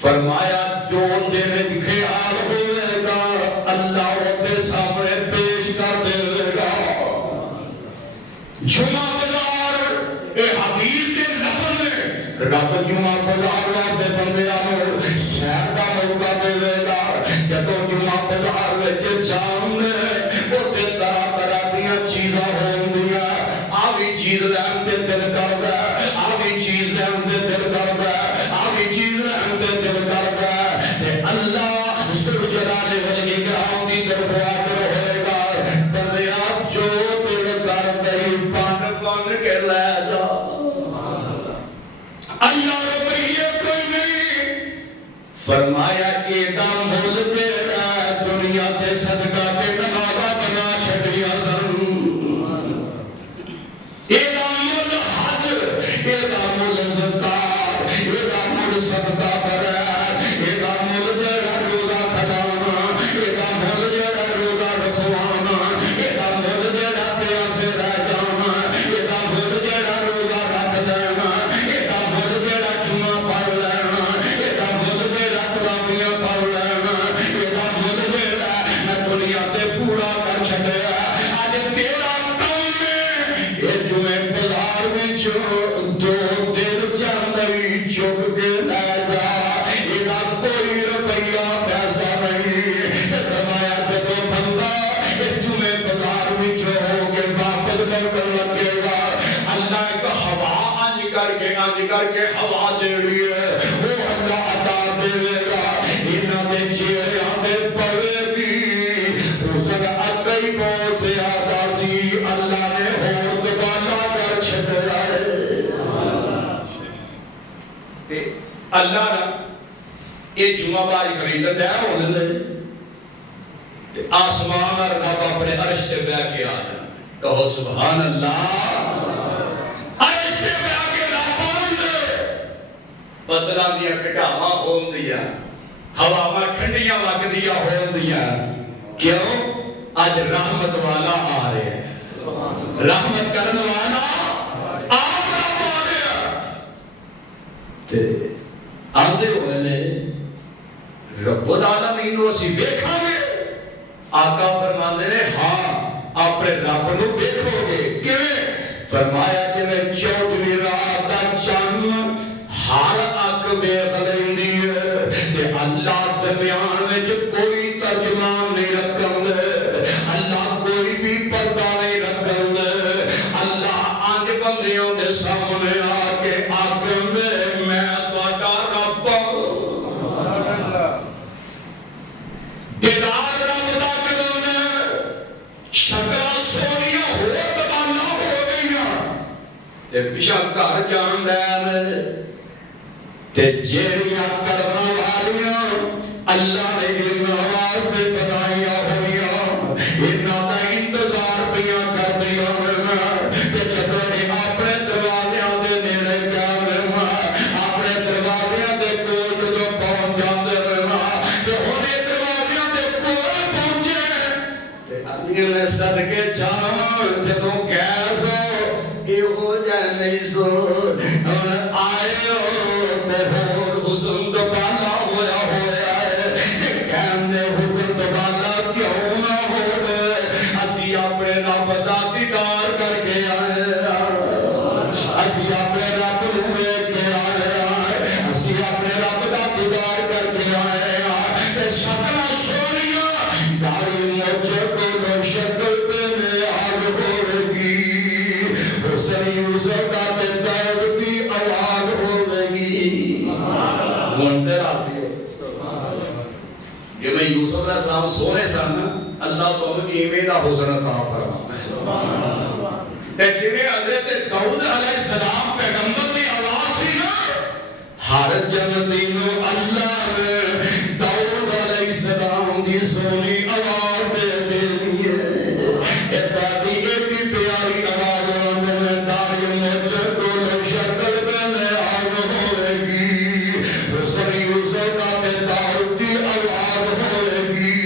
فرمایا جو دن خیال ہوئے گا اللہ اپنے سامنے پیش کر دے گا جمعہ بازار اے حدیث کے لفظ میں رب جمعہ بازار واسطے بندے آنو شہر کا موقع دے گا جب جمعہ بازار وچ جاؤں وہ تے طرح طرح دیاں چیزاں ہوں گیا آوی چیز لین تے دل کردا آوی چیز لین تے دل کردا آوی چیز لین تے دل کردا تے اللہ سبحانہ ایڈا مول جیڑا دنیا تے صدقہ تے نمازاں بنا چھڈیاں سن ایڈا مول حج ایڈا مول زکات ایڈا مول صدقہ خیرات ایڈا مول جیڑا روزہ کھڑانا ایڈا مول جیڑا روزہ رکھوانا ایڈا مول جیڑا پیاسے رہ جانا ایڈا مول جیڑا روزہ رکھ دینا ایڈا مول جیڑا جمعہ پڑھ لینا ایڈا مول جیڑا تراویح پڑھ لینا ایڈا مول جیڑا میں دنیا تے پورا کر چھڈیا اج تیرا کم ہے اے جمعے بازار وچ دو دل چاندی چک کے لے جا ایڈا کوئی روپیہ پیسہ نہیں فرمایا جدو بندہ اس جمعے بازار وچ ہو کے واپس کر لگے گا اللہ ایک ہوا انج کر کے ہوا جیڑی ہے وہ اللہ عطا دے گا انہاں دے چہریاں تے پوے گی حسن اکئی بہت زیادہ سی اللہ نے ہور دوبارہ کر چھڈیا ہے اللہ نا یہ جمعہ باری خرید دیا ہونے لے آسمان اور رب اپنے عرش سے بہ کے آ جائیں کہو سبحان اللہ عرش سے بہ کے رب آن دے بدلاں دیا کٹاواں ہون دیا ہواواں ٹھنڈیاں وگ دیا ہون دیا کیوں اج رحمت والا آ رہے ہیں رحمت کرن والا آپ رب آ رہے ہیں آدھے ہوئے نے رب العالمین نو اسی ویکھاں گے آقا فرماندے نے ہاں اپنے رب نو ویکھو گے کیویں فرمایا جویں 14ویں رات دا چن ہر اک ویکھ لیندی ہے تے اللہ درمیان وچ کوئی ترجمان نہیں رکھندا اللہ کوئی بھی پردہ نہیں رکھندا اللہ انج بندیاں دے سامنے آ کے آکھدے میں تہاڈا رب دیدار رب دا کرنا شکلاں سونیاں ہو تبالا ہو گئیاں تے پیچھے گھر جان دے تے جیڑیاں کرنا والیاں اللہ نے انہاں واسطے بنائیاں ہوئیاں انہاں دا انتظار پیاں کر دیا تے جدوں اپنے دروازیاں دے نیڑے جاوے اپنے دروازیاں دے کول جدوں پہنچ جاندے تے ہونے دروازیاں دے کول پہنچے تے آندیاں نے صدقے جاواں جدوں کیس ہو جائے نہیں سو ہن آئے ہور حسن دوبالا ہویا ہے کہنے حسن دوبالا کیوں نہ ہو اسی اپنے رب دا دیدار کر کے آئے اسی اپنے رب نو ویکھ کے آئے اسی اپنے رب دا دیدار کر کے آئے شکلاں سونیاں داری مجھ کو شکل پہ نیاز ہوے گی حسن یوسف دا دور کی آواز ہوے گی منتر آتی ہے یہ میں یوسف علیہ السلام سونے سن اللہ تو ہمیں ایویں دا حسن عطا فرما تے جویں حضرت داؤد علیہ السلام پیغمبر دی آواز سی نا ہر جنتی نو اللہ نے داؤد علیہ السلام دی سونی آواز دے دینی ہے اے تاری ایڈی پیاری آواز میں داری مجھ کو شکل میں آگ ہوے گی حسن یوسف کا داؤد دی آواز ہوے گی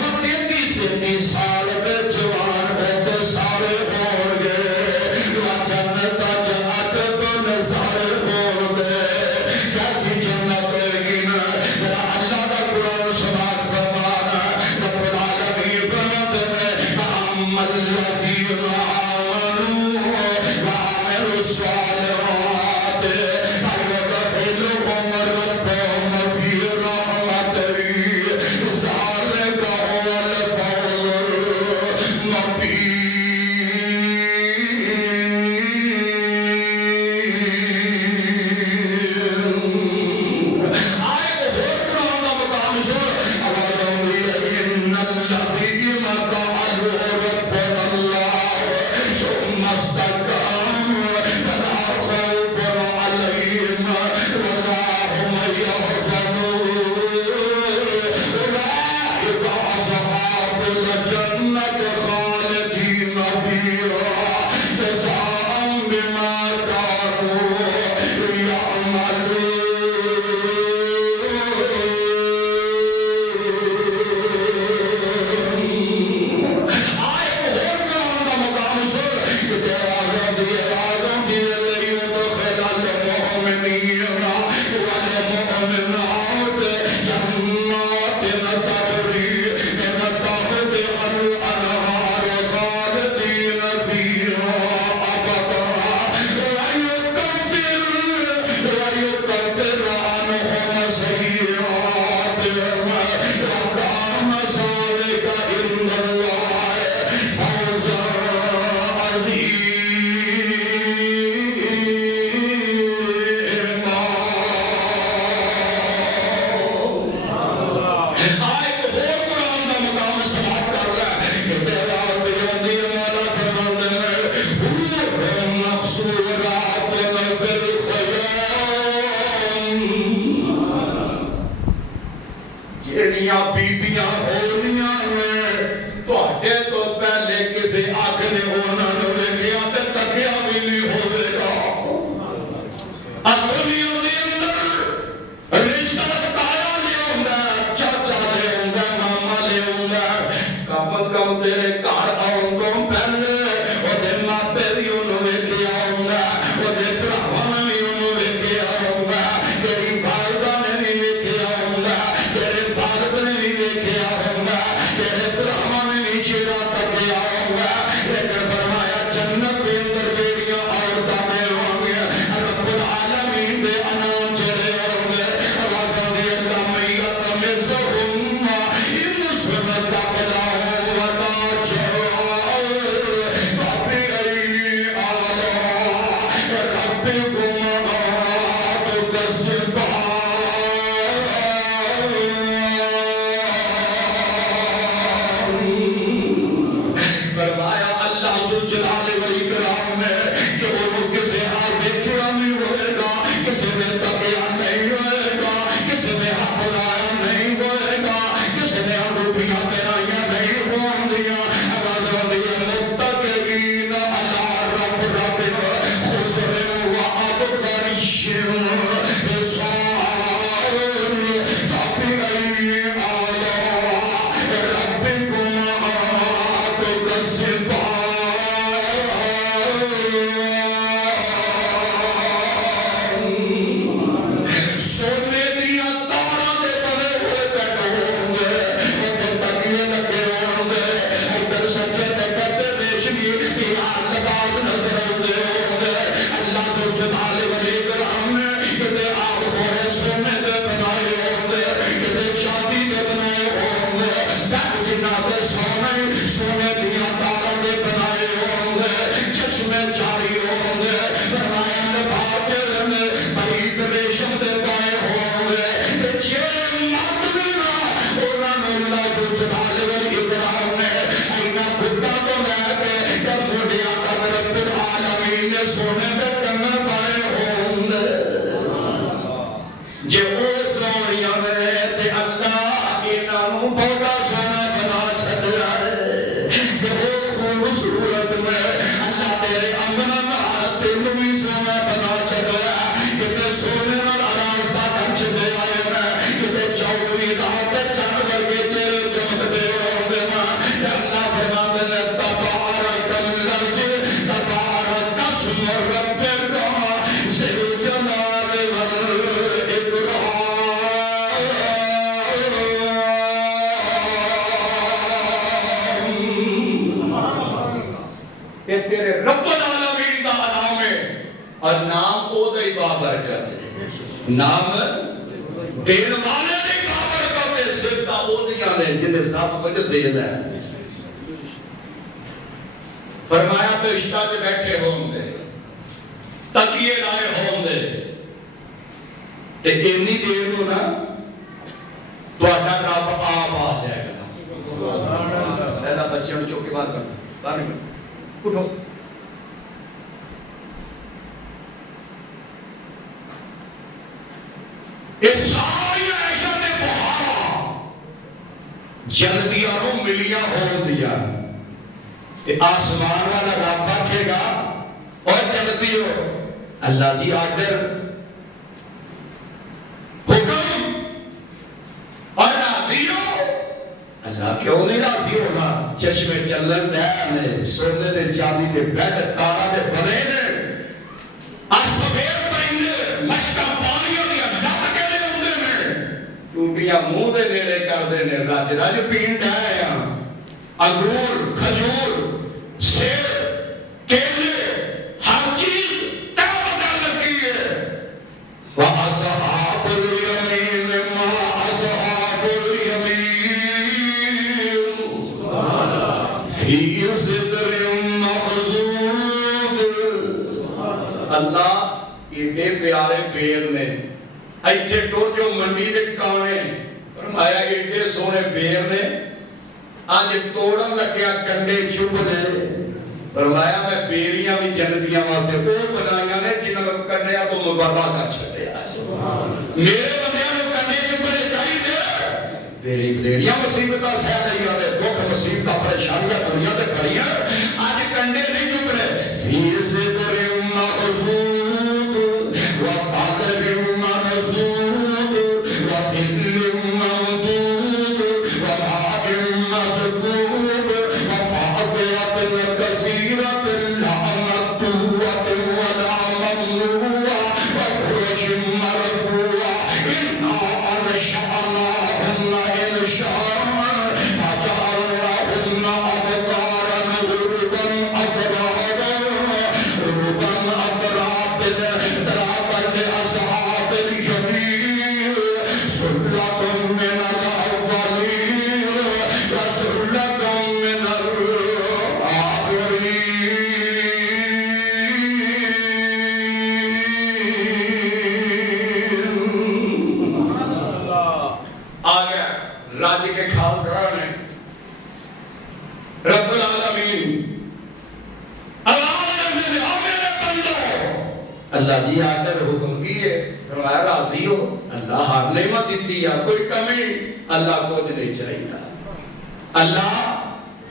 اور 33 سال میں جوان ہوتے سارے ہون گے جنت اج تو نظارے ہون گے کیسی جنت ہوے گی نا اللہ دا قرآن سماعت فرمانا رب جیڑیاں بیبیاں ہونیاں نے تواڈے تو پہلے کسی اگ نے انہاں نوں ویکھیا تے تکیا بھی نہیں ہوے گا دنیا دے اندر رشتہ تایا لے ہوندا چاچا لے ہوندا ماما لے ہوندا کم کم تیرے گھر آؤن تو پہلے او دے ماپے بھی انہوں ویکھیا ہوندا او دے بھراواں نے بھی انہوں ویکھیا ہوندا تیری والدہ نے بھی ویکھیا ہوندا تیرے والد نے بھی ویکھیا ہوندا تیرے بھراواں نے بھی چہرہ تکیا ہوندا لیکن فرمایا جنت کے اندر جیڑیاں عورتاں ملواں گے رب العالمین دے انعام جڑے ہونگے آوازاں دے اللہ میت مزہم ان سنت بلاؤ ودا جاؤ فبئی آلاء ربکما تکذبان فرمایا اللہ ذوالجلال والاکرام نے کہ انہوں کسے حال دیکھیا نہیں ہوئے گا کسی نے تکیا نہیں ہوئے گا کسی نے حق لایا نہیں ہوئے گا کسی نے روپیاں بنائیاں نہیں ہون دیا آوازاں دیا متکئین علی رفرف خضر و ابقرش حصان فبأي آلاء ربكما تکذبان سونے دیا تاراں دے بنے ہوئے بیٹھے ہوں گے ادھر تکیے لگے ہوں گے ادھر سکے تے کتے ریشمی پیار لباس نظر آتے ہوں گے اللہ ذوالجلال والاکرام نے کتے آپ تھوڑے سونے دے بنائے ہوں گے کتے چاندی دے بنائے ہوں گے بیٹھ جنہ دے سونے دیا تاراں دے بنائے ہوں گے چشمے جاری ہوں گے فرمایا لباس نے باریک ریشم دے پائے ہوں گے تے جے مت لینا انہاں نوں اللہ ذوالجلال والاکرام نے اینا گھٹا تو لے کے جب موڈیاں تک رب العالمین نے سونے دے کنن پائے ہوں گے جے او سونیاں نے تے اللہ انہاں نوں بہت سونا بنا چھڈیا ہے کہ او خوبصورت میں اللہ تیرے امن نال تینوں بھی سونا بنا چھڈیا کہ سونے نال آراستہ کر چھڈیا ہے کہ چودویں رات چند ورگے تیرے چمکدے ہوندے نا اللہ فرماندے نے تبارک الذی تبارک اسم ربک ذی الجلال والاکرام کہ تیرے رب العالمین دا نام ہے اور نام او دے بابرکت ہے نام دین والے دے بابرکت ہے صرف دا او دیاں نے جنہیں سب وجہ دین ہے فرمایا فرشتہ کے بیٹھے ہوں گے تکیے لائے ہوں گے تے اتنی دیر نو نا تہاڈا رب آپ آ جائے گا پہلا بچیاں نوں چوک کے باہر کرنا باہر نکل اٹھو اس ساری عائشہ نے بہارا جنتیاں نوں ملیاں ہون دیا کہ آسمان والا رب آکھے گا اور جنتیو اللہ جی آرڈر حکم اور راضی ہو اللہ کیوں نہیں راضی ہوگا چشمے چلن نے سونے دے چاندی دے بیڈ تارا دے بنے نے اور سفید پرندے مشکا پانیوں دیا نک کے لے ہوندے نے ٹوٹیاں منہ دے نیڑے کر دے نے رج رج پین ڈائے انگور کھجور سیب کیلے ہر چیز تیار کر لگی ہے وَأَصْحَابُ الْيَمِينِ مَا أَصْحَابُ الْيَمِينِ فِي سِدْرٍ مَّخْضُودٍ اللہ ایڈے پیارے بیر نے ایتھے ٹر جو منڈی دے کانے فرمایا ایڈے سونے بیر نے آج توڑن لگیا کنڈے چپ نے فرمایا میں بیریاں بھی جنتیاں واسطے وہ بنائیاں نے جنہاں میں کنڈیاں تو مبارک کر چھڑیا میرے بندیاں نوں کنڈے چپنے چاہیے میری بلیریاں مصیبتہ سہ رہی ہیں دکھ مصیبتہ پریشانیاں دنیا تے بڑی ہیں آج کنڈے نہیں چپ رہے فیر سے در مقصود و قادر منصود و فل ممدود و باب مسکوب و فاقیت کثیرت لا مقتوت ولا ممنوع و فرش مرفوع انا انشأنا رب العالمین اللہ جی آگر حکم کیے فرمایا راضی ہو اللہ ہر نعمت دیتی ہے کوئی کمی اللہ کچھ نہیں چاہیے اللہ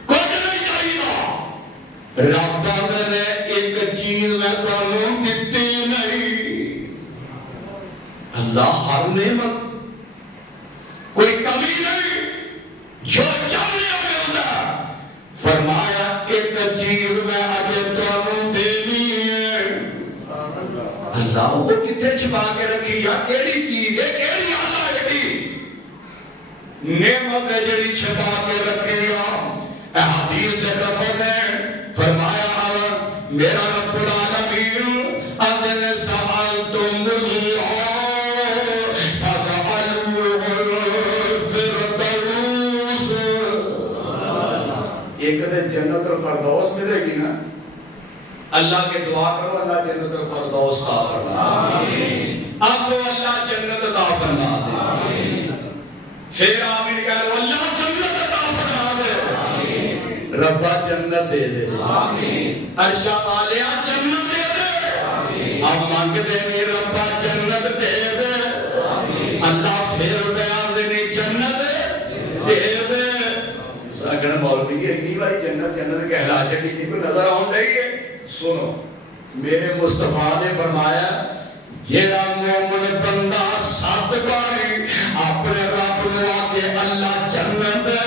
کچھ نہیں چاہیے رب نے ایک چیز میں تمہیں دیتی نہیں اللہ ہر نعمت کوئی کمی نہیں جو چاہنے فرمایا ایک چیز میں اجے تانوں دینی ہے اللہ وہ کتنے چھپا کے رکھی یا کیڑی چیز ہے کیڑی اللہ ایڈی نعمت ہے جڑی چھپا کے رکھی ہے حدیث دے لفظ ہے فرمایا میرا رب العالمین اذن سألتم اللہ ایک دن جنت الفردوس ملے گی نا اللہ کے دعا کرو اللہ جنت الفردوس عطا فرما اب تو اللہ جنت عطا فرما دے پھر آمین کہہ لو اللہ جنت عطا فرما دے ربا جنت دے دے عرشہ عالیہ جنت دے دے اب مانگ دے نہیں ربا جنت دے دے اللہ پھر بیان دے جنت دے دے ساکھنا مولوی کی اگنی باری جنت جنت کہلا چکی نہیں کوئی نظر آن رہی ہے سنو میرے مصطفیٰ نے فرمایا جیڑا مومن بندہ سات باری اپنے رب نے آکے اللہ جنت دے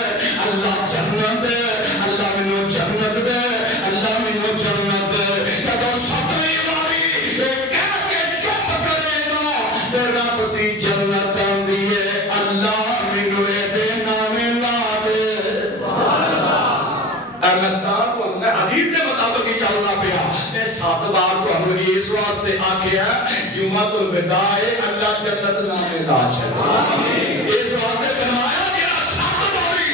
اللہ جنت دے اللہ منو جنت دے اللہ منو جنت دے جب ستویں باری ایک کہہ کے چپ کرے گا تے رب دی جنت آندی ہے اللہ منو اے دے نامے لا دے میں حدیث کے مطابق ہی چلنا پیا میں 7 بار تو ہم اس واسطے آکھیا جمعۃ الوداع اللہ جنت نامے لا چھڑے اس واسطے فرمایا کہ 7 باری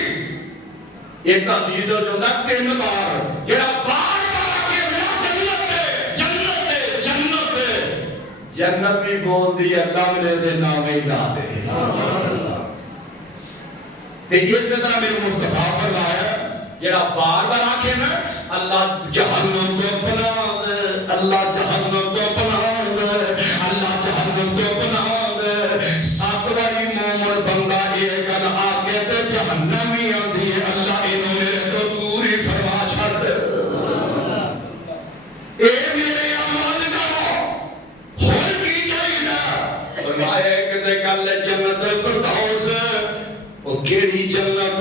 ایک حدیث جو ہوتا 3 بار جڑا بار بار کے جنت ہے جنت ہے جنت بھی بول دی اللہ میرے دے نامے لا دے تے اس طرح میرے مصطفیٰ فرمایا جڑا بار بار آکھے نا اللہ جہنم تو پناہ دے اللہ جہنم تو پناہ دے اللہ جہنم تو پناہ دے 7 باری مومن بندہ یہ گل آکے تے جہنم ہی آندی ہے اللہ انہوں میرے تو دور ہی فرما چھڑ اے میرے اعمال کا ہور کی چاہیے فرمایا کہ دے گل جنت الفردوس او کیڑی جنت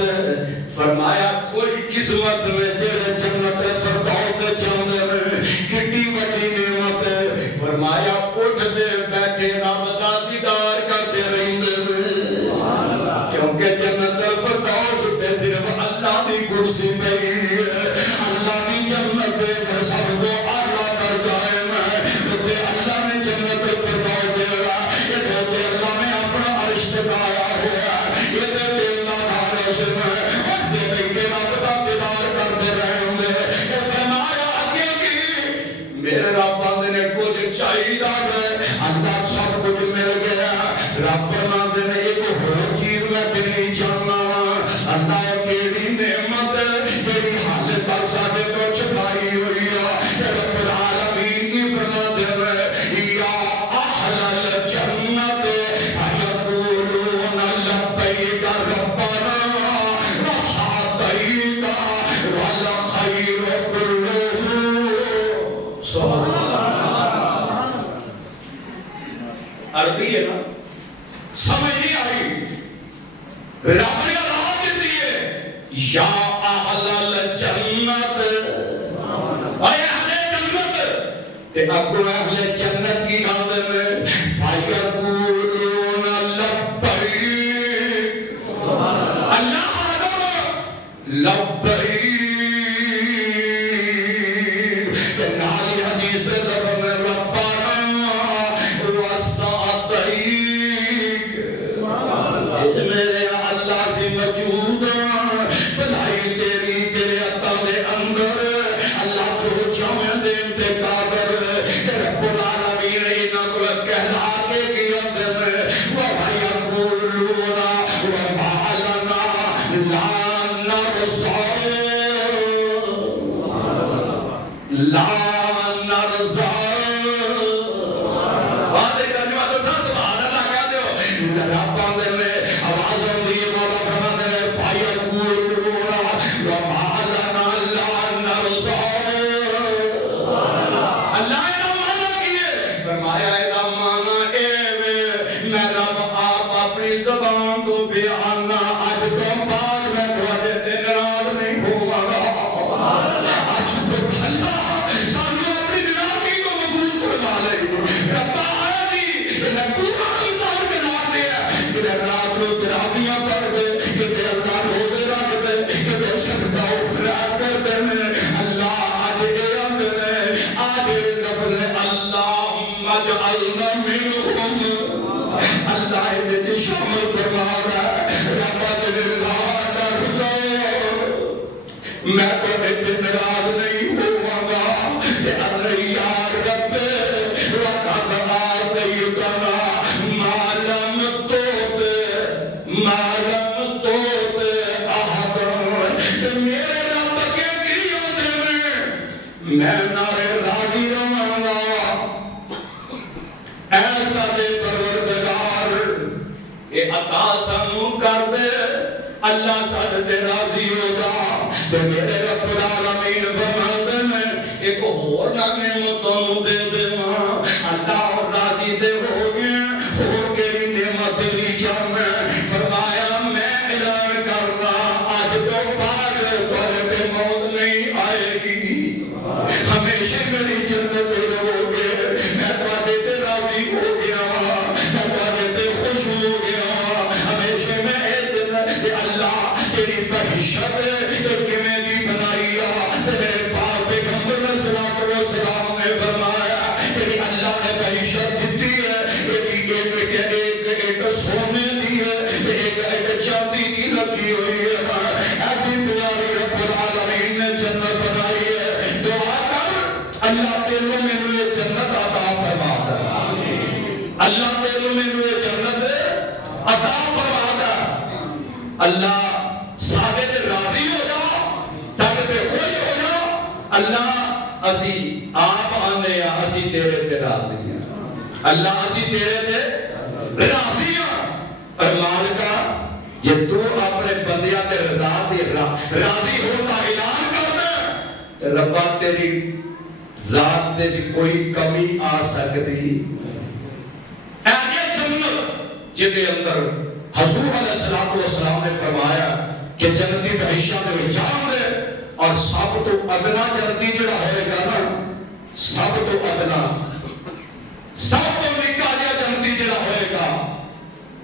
فرمایا خوش قسمت میں جڑے جنت فردوس جاندے نے کتنی بڑی نعمت ہے فرمایا اٹھ دے بیٹھے رب دا دیدار کرتے رہندے نے کیونکہ جنت فردوس تے صرف اللہ دی کرسی پہ ہے اللہ دی جنت دے سب کو اعلی کر جائے تے اللہ نے جنت فردوس جڑا یہ تے اللہ نے اپنا عرش ٹکایا ہوا ہے یہ تے اللہ دا عرش ہے میرے رب آندے نے کچھ چاہیے اللہ سب کچھ مل گیا رب فرماندے نے ایک ہور چیز میں دینی چاہنا اللہ کیڑی نعمت جڑی حال تک ساڈے تو چھپائی ہوئی ہے رب العالمین کی فرماندے نے یا اہل الجنت فیقولون لبیک ربنا یا اہل الجنت، اے اہل جنت، تے اگو اہل جنت کی آمد میں فَيَقُولُونَ لَبَّيْكَ، اللہ آدھو لبیک، کہ نالی حدیث دے لبن ربنا وسعدیک، میرے اللہ سے موجود بھلائی تیری تیرے عطا دے اندر، اللہ جو چاہے دے انتقابر رب العالمین انہاں کو کہلا کے کی اندر وَيَقُولُونَ وَمَا لَنَا لَا نَرْضَىٰ لا نرضى، وعدے کرنے والا سبحان اللہ کہتے ہو، رب بندے میں آواز ہوندی ہے، مولا فرماتے ہیں فَيَقُولُونَ وَمَا لَنَا لَا نَرْضَىٰ، اللہ ادا مانا کیے، فرمایا ادا مانا اے میں رب آپ اپنی زبان تو بیانا آج تو بعد میں تھوڑے تے ناراض نہیں ہوا گا، آج تو اللہ ربا آیا نہیں، انہیں پورا انسان کے نام دیا، کہ رات لوگ ترابیاں پڑھ دے، کہ اللہ روزے رکھ دے، کہ صدقہ و خیرات کر دے، اللہ آج اے اندر ہے، آج لفظ اللہم اجعلنا منہم، اللہ انہیں شامل فرما رہا ہے، ربا دللہ نرضا، میں تو اتنے ناراض نہیں ہوا گا، کہ اللہ یار رب میں نارے راضی رہوں گا، ایسا دے پروردگار اے عطا سانو کر دے، اللہ ساڈے تے راضی ہوگا، تے میرے رب العالمین فرماندے نے ایک ہور نعمت تانوں دے دیواں، اللہ راضی تے ہو گیا، ہور کیڑی نعمت دی جانا، فرمایا میں اعلان کرنا اج تو بعد تواڈے موت نہیں آئے گی، ہمیشہ میری جنت رہو گے، میں تواڈے تے راضی ہو گیا ہاں، میں تواڈے تے خوش ہو گیا ہاں، ہمیشہ میں اے جنت اللہ تیری بہشت کیویں دی بنائی آ، میرے پاک پیغمبر صلی اللہ علیہ وسلم نے فرمایا تیری اللہ نے بہشت دیتی ہے، ایک سونے دی ہے، ایک چاندی کی لگی ہوئی ہے، ایسی پیاری رب العالمین نے جنت بنائی ہے، دعا کر اللہ تیروں میں نوے جنت عطا فرما دے، اللہ تیروں میں نوے جنت عطا فرما دے، اللہ ساڈے تے راضی ہو جا، ساڈے تے خوش ہو جا، اللہ اسی آپ آنے یا اسی تیرے تے راضی ہیں، اللہ اسی تیرے تے راضی ہیں، اور مالکہ جے تو اپنے بندیاں تے رضا تے راضی ہوتا اعلان کر دے تے ربا تیری ذات تے کوئی کمی آ سکتی، اے جنت جدے اندر حضور علیہ السلام نے فرمایا کہ جنتی بہشت میں جان دے، اور سب تو ادنا جنتی جڑا ہوئے گا نا، سب تو ادنا سب تو نکا جا جنتی جڑا ہوئے گا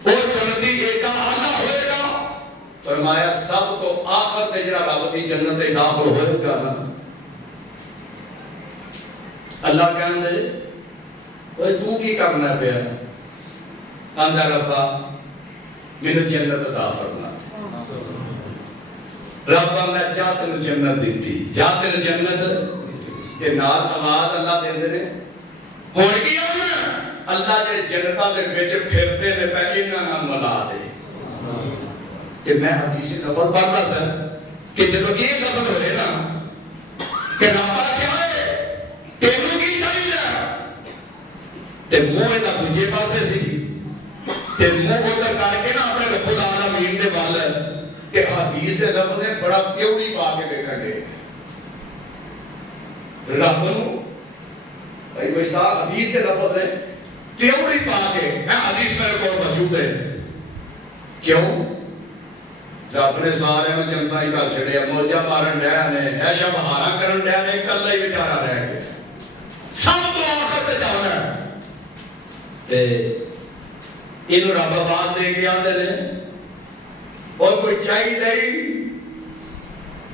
وہ جنتی ایکا آنا ہوئے گا، فرمایا سب تو آخر تے جڑا رب دی جنت داخل ہوئے گا نا، اللہ کہن دے اوے تو کی کرنا پیا، آندا ربا میرے جنت عطا فرما، رب آندا جا تینوں جنت دیتی، جا تینوں جنت کے نال آواز اللہ دیندے نے، ہن کی ہونا اللہ جڑے جنتاں دے وچ پھرتے نے پے انہاں نال ملا دے، کہ میں حدیث نبوت پڑھدا سا کہ جدوں یہ لفظ ہوئے نا کہ رب کیا ہے تینوں کی چاہیے تے منہ دا دوجے پاسے سی، تے منہ ادھر کر کے نا اپنے رب العالمین دے وال کہ حدیث دے لفظ نے بڑا کیوڑی پا کے دیکھن گے رب نو بھائی کوئی صاحب حدیث دے لفظ نے کیوڑی پا کے، میں حدیث میرے کو موجود ہے، کیوں رب نے سارے میں جنتا ہی کر چھڑیا موجہ مارن ڈیا نے ایشا بہارا کرن ڈیا نے کل ہی بچارہ رہ گیا سب تو آخر تے جانا تے انہوں رب آواز دے کے آدھے نے اور کوئی چاہی نہیں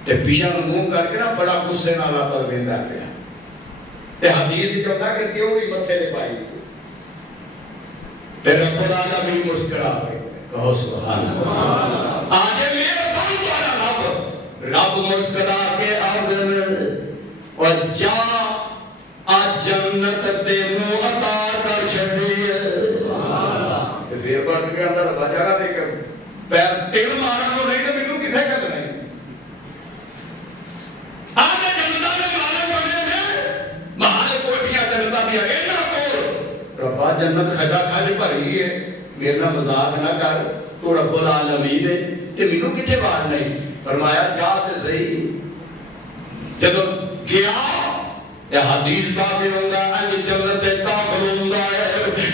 تے پیشہ منہ کر کے نا بڑا غصے نال پر ویندا پیا تے حدیث کہتا کہ کیوں ہی متھے تے پائی سی تے رب العالمین مسکرا کے کہو سبحان اللہ آج میرے بہت بڑا رب مسکرا کے آدھے اور جا آج جنت دے منہ عطا کر چھڑیے پھر بڑھ کے اندر اللہ جگہ دے کر پیر تیل مارا تو نہیں تو مینوں کتھے کر نہیں آج جنتا دے مالک بنے نے محل کوٹیاں جنتا دیا اینا کول ربا جنت خدا کھانے بھری ہے میرا مذاق نہ کر تو رب العالمین ہے تے مینوں کتھے بات نہیں فرمایا جا تے صحیح جدوں گیا تے حدیث باقی ہوندا ہے جنت داخل ہوندا ہے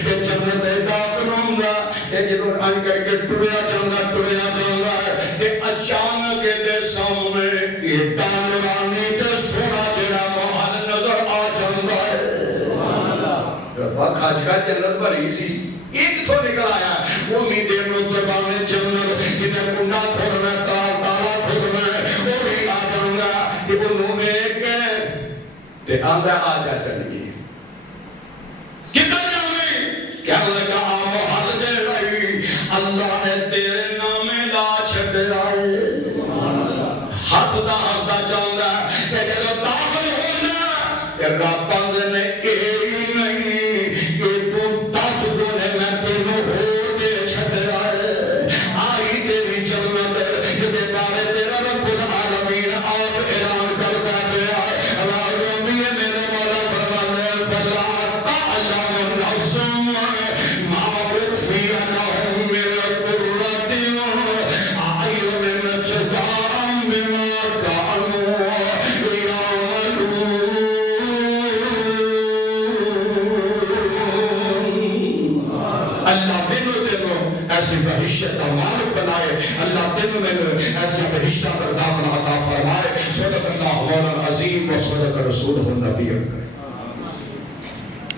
تے جنت داخل ہوندا تے جدوں ان کر کے ٹریا جاندا ہے تے اچانک دے سامنے ایڈا نورانی تے سونا جڑا محل نظر آ جاندا ہے سبحان اللہ ربا کھج کا جنت بھری سی ایک تو نکل آیا امیدیں مطلبان جنت جنہیں کنڈا کھولنا تالا کھولنا وہ بھی آ جاؤں گا کہ وہ نونے تے آندہ آ جا چلی کدھر جاؤں کیا لگا محل دے رہی اللہ نے تیرے نامے لا چھڑ آئے ہسدا ہسدا جاؤں گا کہ جب داخل ہونا کہ رب نے اے نہیں کہ تو 10 گنے میں تینوں ہو دے چھڑ آئے آئی تیری جنت جدے بارے تیرا رب العالمین آپ اعلان کر بیٹھے آئے ایسی بہشت کا مالک بنائے اللہ دن میں ایسی بہشتہ پر داخل عطا فرمائے صدق اللہ مولانا عظیم و صدق رسولہ النبی کرے